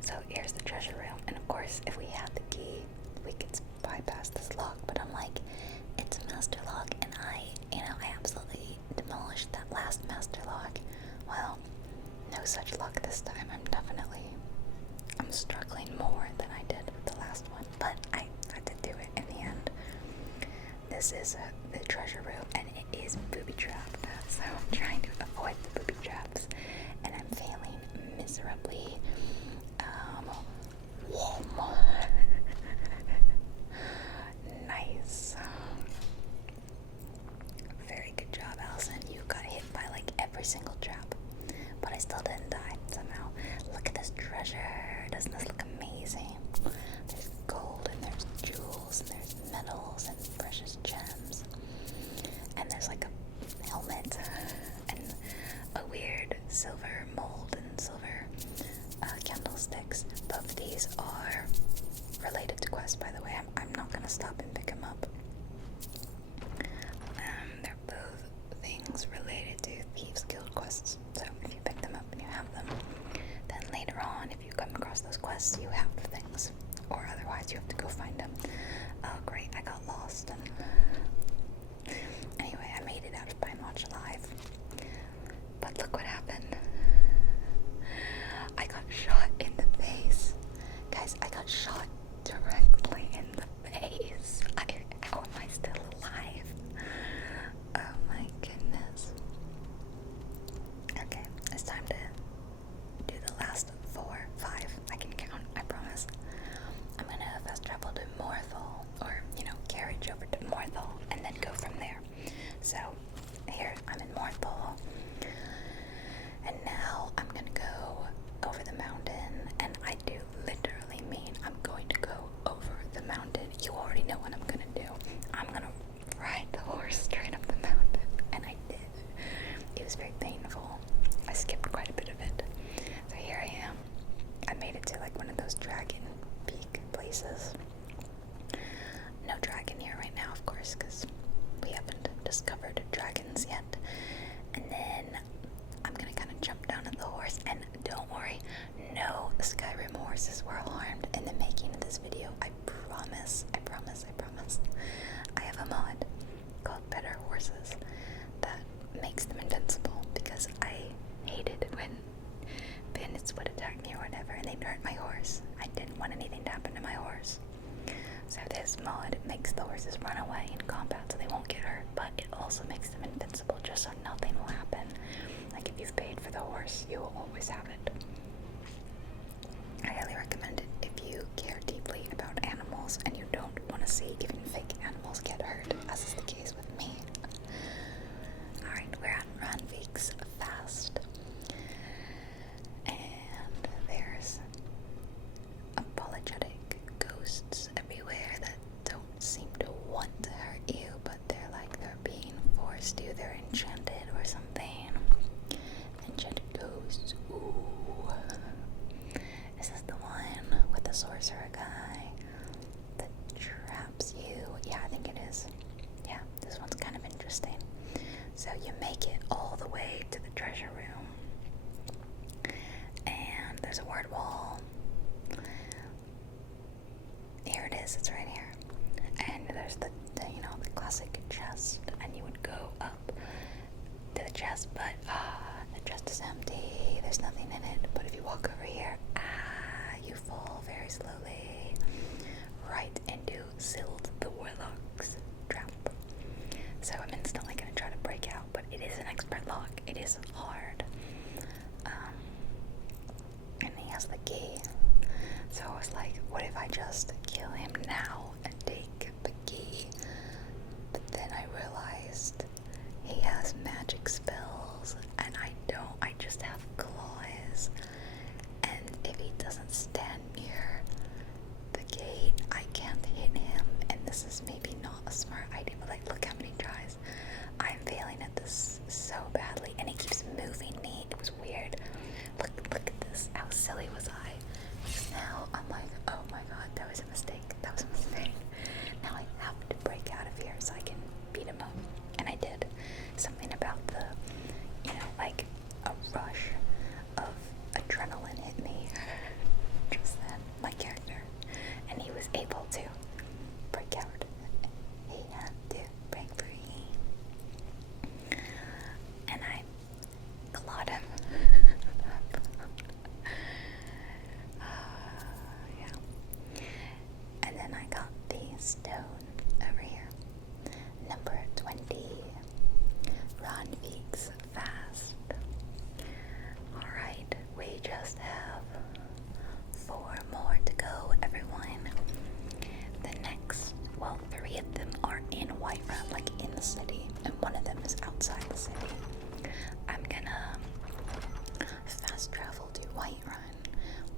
So here's the treasure room. And of course, if we had the key, we could bypass this lock. But I'm like, it's a master lock, and I absolutely demolished that last master lock. Well, no such luck this time. I'm struggling more than I did with the last one, but I had to do it in the end. This is the treasure room, and it is booby trapped, so I'm trying to avoid the booby traps, and I'm failing miserably. Nice. Very good job, Allison. You got hit by like every single trap, but I still didn't die somehow. Look at this treasure. Doesn't this look amazing? There's gold, and there's jewels, and there's metals, and precious gems. And there's like a helmet, and a weird silver mold, and silver candlesticks. Both of these are related to quests, by the way. I'm not going to stop and pick them up. They're both things related to Thieves Guild quests. So if you pick them up and you have them, then later on, if you come across those quests, you have the things. Or otherwise, you have to go find them. Oh, great, I got lost. Anyway, I made it out of Binaural alive. But look what happened. I got shot in the face. Guys, I got shot directly in the face. How am I still alive? Oh my goodness. Okay, it's time to do the last 4, 5. I can count, I promise. I'm gonna fast travel to Winterhold, or, carriage over to Winterhold, and then go from there. So, here, I'm in Winterhold, and now I'm gonna go over the mountain, and I do literally mean I'm going to go over the mountain. You already know what I'm gonna do. I'm gonna ride the horse straight up the mountain, and I did. It was very painful. I skipped quite a bit of it. So here I am. I made it to like one of those dragon peak places. No dragon here right now, of course, because we haven't discovered dragons yet. And then I'm gonna kind of jump down at the horse, and don't worry, no Skyrim horses were harmed in the making of this video. I promise, I promise, I promise. I have a mod called Better Horses that makes them invincible because I hated when bandits would attack me or whatever and they'd hurt my horse. I didn't want anything to happen to my horse. So this mod makes the horses run away in combat so they won't get hurt, but it also makes them invincible just so nothing will happen. Like if you've paid for the horse, you will always have it. I highly recommend it if you care deeply about animals and you don't want to see even fake animals get hurt, as is the case with me. Alright, we're at Randvik's Fast. And there's apologetic ghosts everywhere that don't seem to want to hurt you, but they're like they're being forced to. They're enchanted or something. Enchanted ghosts. Ooh. Is this the one with the sorcerer guy that traps you? Yeah, I think it is. Yeah, this one's kind of interesting. So you make it all the way to the treasure room. And there's a word wall. Here it is, it's right here. And there's the the classic chest, and you would go up to the chest, but the chest is empty, there's nothing in it. But if you walk over here, you fall very slowly right into Sild the Warlock's trap. So I'm instantly gonna try to break out, but it is an expert lock. It is hard. And he has the key. So I was like, what if I just kill him now and take the key? But then I realized he has magic spells and I don't. I just have claws. And if he doesn't stand near the gate, I can't hit him. And this is maybe not a smart idea, but like, look how many tries. I'm failing at this so badly, and he keeps moving me. It was weird. Look at this. How silly was I? Now I'm like, oh my god, that was a mistake. That was a mistake. Now I have to break out of here so I can beat him up. And I did. Something about the, like a rush of adrenaline hit me just then, my character. And he was able to break out. He had to break free. And I clawed him. Yeah. And then I got the stone over here. Number 20. Randvik's Fast. Alright, we just have 4 more to go, everyone. The next, 3 of them are in Whiterun, like in the city, and 1 of them is outside the city. I'm gonna fast travel to Whiterun,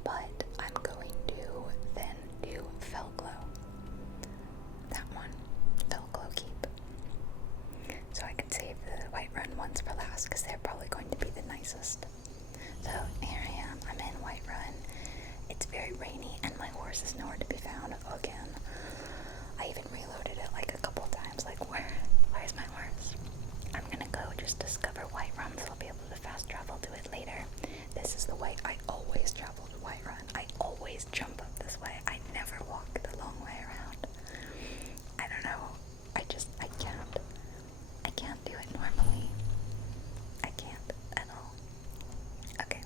but I'm going to then do Felglow. That one, Felglow Keep. So I can save the Whiterun ones for last, because they're probably going to be the nicest. So here I am, I'm in Whiterun. It's very rainy, and my horse is nowhere to be found again. I even reloaded it like a couple times, like where's my horse? I'm gonna go just discover Whiterun, so I'll be able to fast travel to it later. This is the way I always travel to Whiterun. I always jump up this way. I never walk the long way around. I don't know. I can't do it normally. I can't at all. Okay.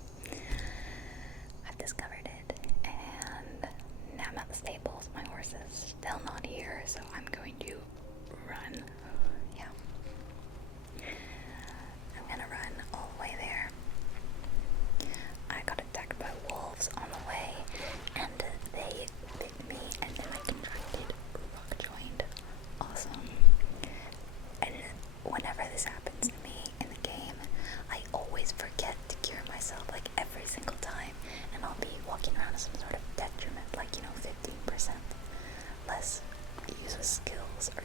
I've discovered it, and now I'm at the stables. My horse is still not here, so I'm going to run. Yeah. I'm gonna run all the way there. I got attacked by wolves on the way, and they bit me, and then I contracted rock joined. Awesome. And whenever this happens to me in the game, I always forget to cure myself, like every single time, and I'll be walking around with some sort of detriment, like 15% less use of skills or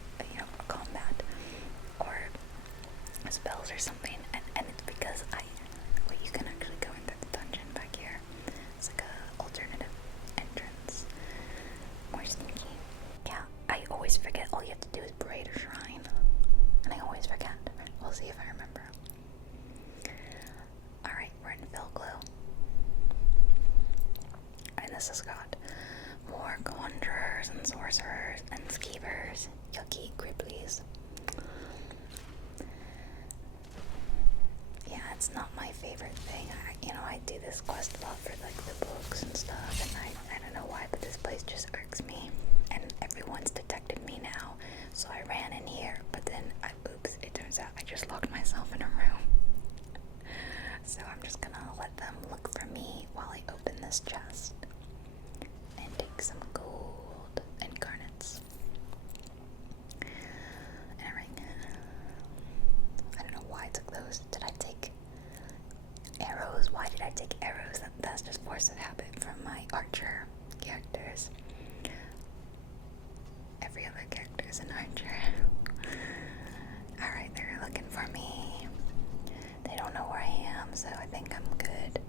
combat more conjurers and sorcerers and skeevers. Yucky gribblies. Yeah, it's not my favorite thing. I do this quest a lot for like the books and stuff, and I don't know why, but this place just irks me. And everyone's detected me now, so I ran in here, but then oops, it turns out I just locked myself in a room. So I'm just gonna let them look for me while I open this chest and take some gold and garnets and a ring. I don't know why I took those. Did I take arrows? Why did I take arrows? That's just force of habit from my archer characters. Every other character is an archer. Alright, they're looking for me. They don't know where I am, so I think I'm good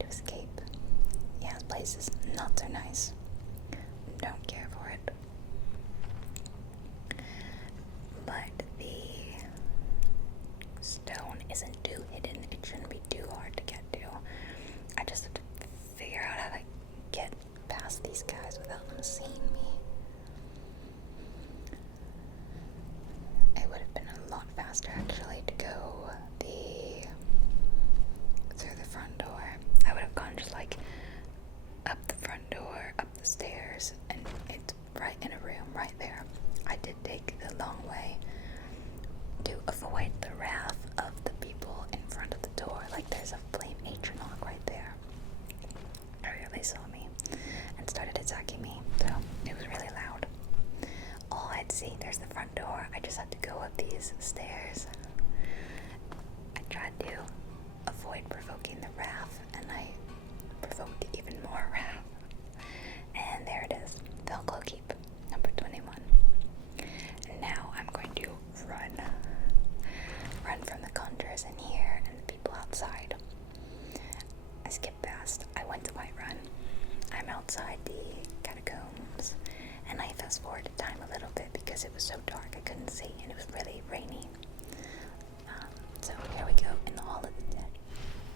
to escape. Yeah, this place is not so nice. Don't care for it. But the stone isn't too hidden. It shouldn't be too hard to get to. I just have to figure out how to get past these guys without them seeing me. It would have been a lot faster actually to go through the front door. I would have gone just like up the front door, up the stairs, and it's right in a room right there. I did take the long way to avoid the wrath of the people in front of the door. Like there's a flame Atronach right there. Earlier they saw me and started attacking me, so it was really loud. All I'd see, there's the front door. I just had to go up these stairs. I tried to avoid provoking the wrath, and I provoked even more wrath. And there it is, Velcro Keep, number 21. And now I'm going to run from the conjurers in here and the people outside. I skipped past. I went to Whiterun. I'm outside the catacombs, and I fast forwarded time a little bit because it was so dark I couldn't see, and it was really rainy. So here we go in the Hall of the Dead.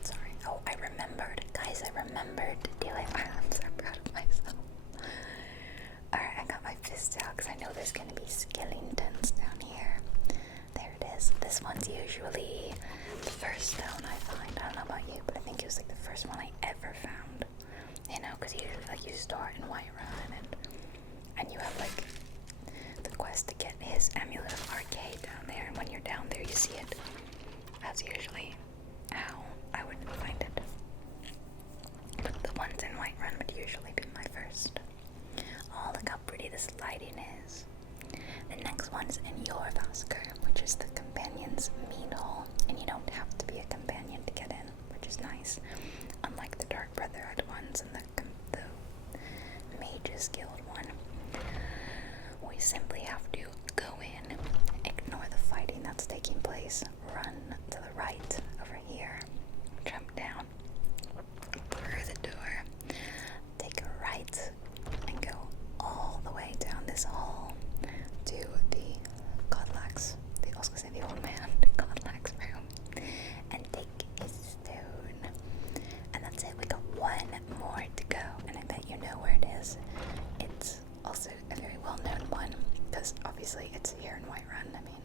Sorry. Oh, I remembered. Guys, I remembered to do it. I'm so proud of myself. Alright, I got my fist out because I know there's going to be skeletons down here. There it is. This one's usually the first stone I find. I don't know about you, but I think it was like the first one I ever found. You know, because usually like you start in Whiterun and you have like the quest to get his Amulet of Arcade down there, and when you're down there you see it. That's usually how I would find it. But the ones in Whiterun would usually be my first. Oh, look how pretty this lighting is. The next one's in Jorvaskr, which is the companion's mead hall, and you don't have to be a companion to get in, which is nice. Unlike the Dark Brotherhood ones and the Mages Guild one. We simply have to go in, ignore the fighting that's taking place, run to the right over here, jump down, through the door, take a right, and go all the way down this hall to the Godlax, I was gonna say the old man, the Godlax room, and take his stone. And that's it, we got one more to go, and I bet you know where it is. It's also a very well-known one, because obviously it's here in Whiterun. I mean,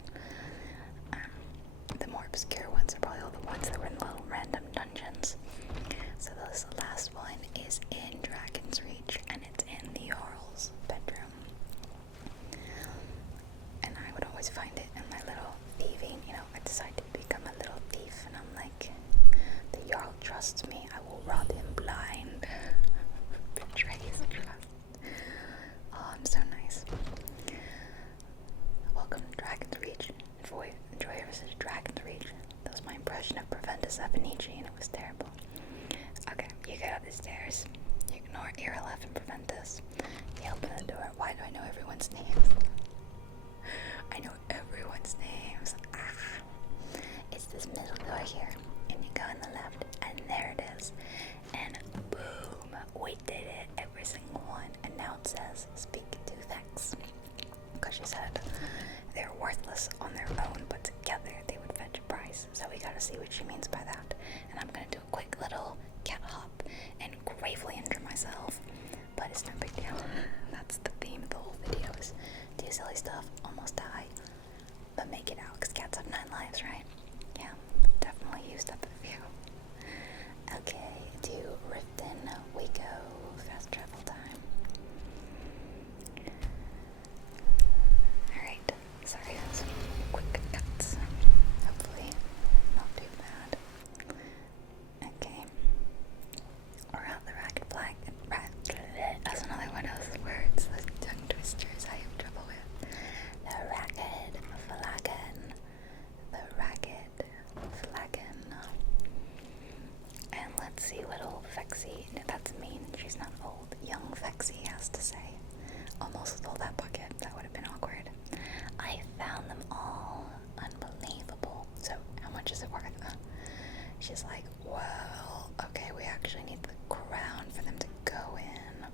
the more obscure ones are probably all the ones that were in little random dungeons. So this last one is in Dragon's Reach, and it's in the Jarl's bedroom. And I would always find it in my little thieving, I decided to become a little thief, and I'm like, the Jarl trusts me, I will rob him blind. Betray his trust. Oh, I'm so nice. Welcome to Dragon's Reach. Enjoy versus Dragon's Reach. That was my impression of Proventus Avenici, and it was terrible. Okay, you go up the stairs. You ignore Irilef and Proventus. You open the door. Why do I know everyone's names? I know everyone's names. It's this middle door here, and you go on the left, and there it is. And boom, we did it, every single one. And now it says, speak to Vex. Because she said they're worthless on their own, but together they would fetch a price. So we gotta see what she means by that. And I'm gonna do a quick little cat hop and gravely injure myself but it's no big deal. That's the theme of the whole video, is do silly stuff, almost die, but make it out, because cats have 9 lives, right? Yeah, definitely used up a few. Okay, to Riften we go. Fast travel time. Alright, sorry, some quick cuts. Hopefully not too bad. Okay. We're out the ragged flag. That's another one of those words, those tongue twisters I have trouble with. The ragged flagon. The ragged flagon. And let's see what old Fexy, that's mean, she's not old, young Fexy has to say. Almost stole that bucket, that would have been awkward. I found them all. Unbelievable. So, how much is it worth? She's like, well, okay, we actually need the crown for them to go in.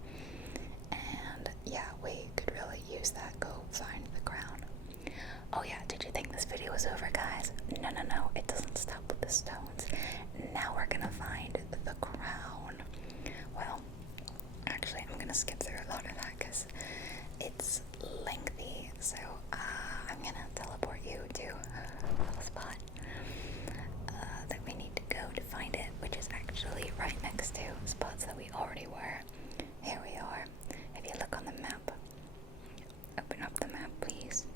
And yeah, we could really use that. Go find the crown. Oh yeah, did you think this video was over, guys? No, no, no, it doesn't stop with the stones. Now we're gonna find the crown. Well, actually, I'm gonna skip through a lot of that because it's lengthy. So I'm gonna teleport you to a spot that we need to go to find it, which is actually right next to spots that we already were. Here we are. If you look on the map, open up the map, please.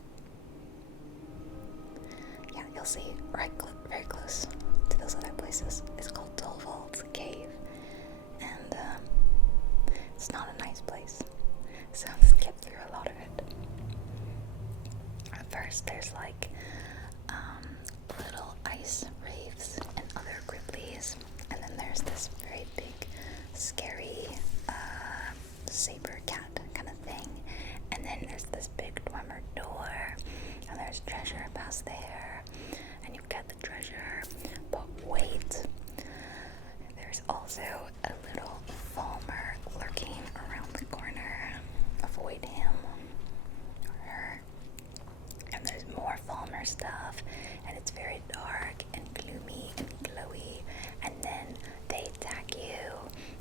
Yeah, you'll see right very close to those other places. It's called Dolvald's Cave, and it's not a nice place, so I'll skip through a lot of it. At first, there's like little ice reefs and other gribblies, and then there's this very big, scary saber cat kind of thing, and then there's this big Dwemer door, and there's treasure past there, and you get the treasure, but wait, there's also a little Falmer lurking around the corner. Avoid him or her. And there's more Falmer stuff, and it's very dark and gloomy and glowy, and then they attack you,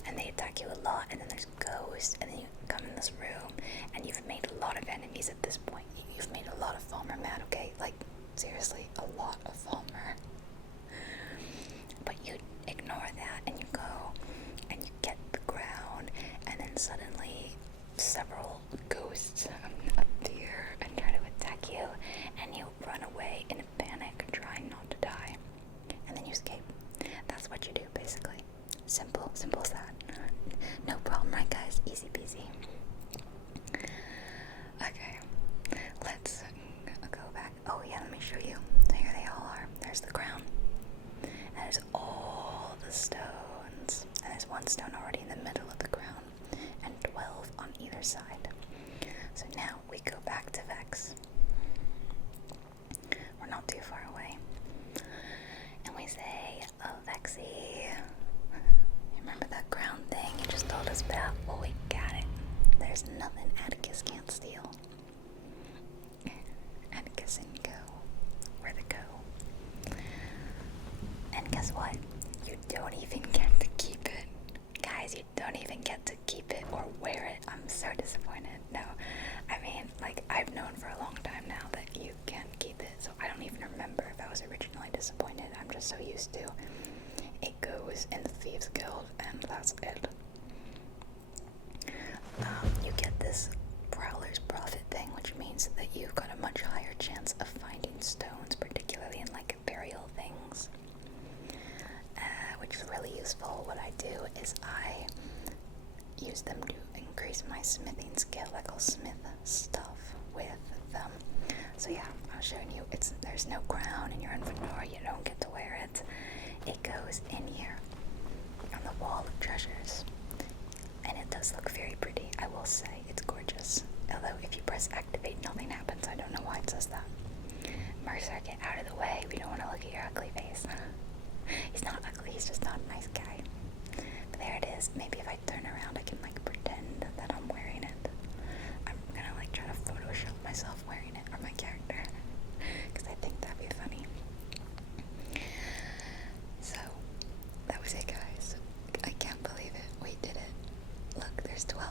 and they attack you a lot, and then there's ghosts, and then you come in this room, and you've made a lot of enemies at this point. You've made a lot of Falmer mad, okay? Like, seriously, a lot of Falmer. But you ignore that, and you go, and you get the crown, and then suddenly several ghosts appear and try to attack you, and you run away in a panic, trying not to die, and then you escape. That's what you do, basically. Simple as that. No problem, right, guys? Easy peasy. Okay, let's go back. Oh yeah, let me show you. Here they all are. There's the crown. And there's all the stones. And there's one stone already in the middle of the crown, and 12 on either side. So now we go back to Vex. We're not too far away. And we say, oh, Vexy, remember that crown thing you just told us about? Well, we got it. There's nothing Atticus can't steal. Atticus and go. Where to go. And guess what? You don't even get to keep it. Guys, you don't even get to keep it or wear it. I'm so disappointed. No, I mean, like, I've known for a long time now that you can't keep it, so I don't even remember if I was originally disappointed. I'm just so used to it goes in the Thieves Guild, and that's it. You get this Prowler's Profit thing, which means that you've got a much higher chance of finding stones, particularly in like burial things, which is really useful. What I do is I use them to increase my smithing skill. Like I'll smith stuff with them. So yeah, I'm showing you. There's no crown in your inventory. You don't get to wear it. It goes in here on the wall of treasures, and it does look very pretty. I will say it's gorgeous. Although if you press activate, nothing happens. I don't know why it says that. Mercer, get out of the way. We don't want to look at your ugly face. He's not ugly. He's just not a nice guy. But there it is. Maybe if I turn around, I can like pretend that I'm wearing it. I'm gonna like try to Photoshop myself wearing it, or my character, because I think that'd be funny. So that was it, guys. I can't believe it. We did it. Look, there's 12.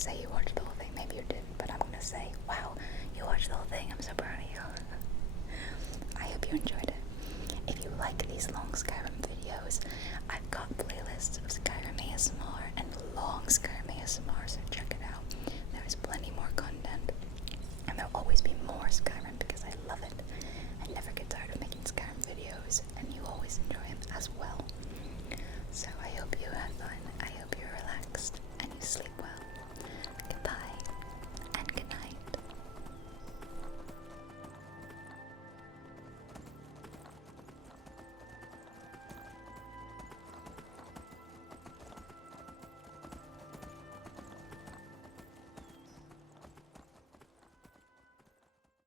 say you watched the whole thing. Maybe you didn't, but I'm gonna say, wow, you watched the whole thing. I'm so proud of you. I hope you enjoyed it. If you like these long Skyrim videos, I've got playlists of Skyrim ASMR and long Skyrim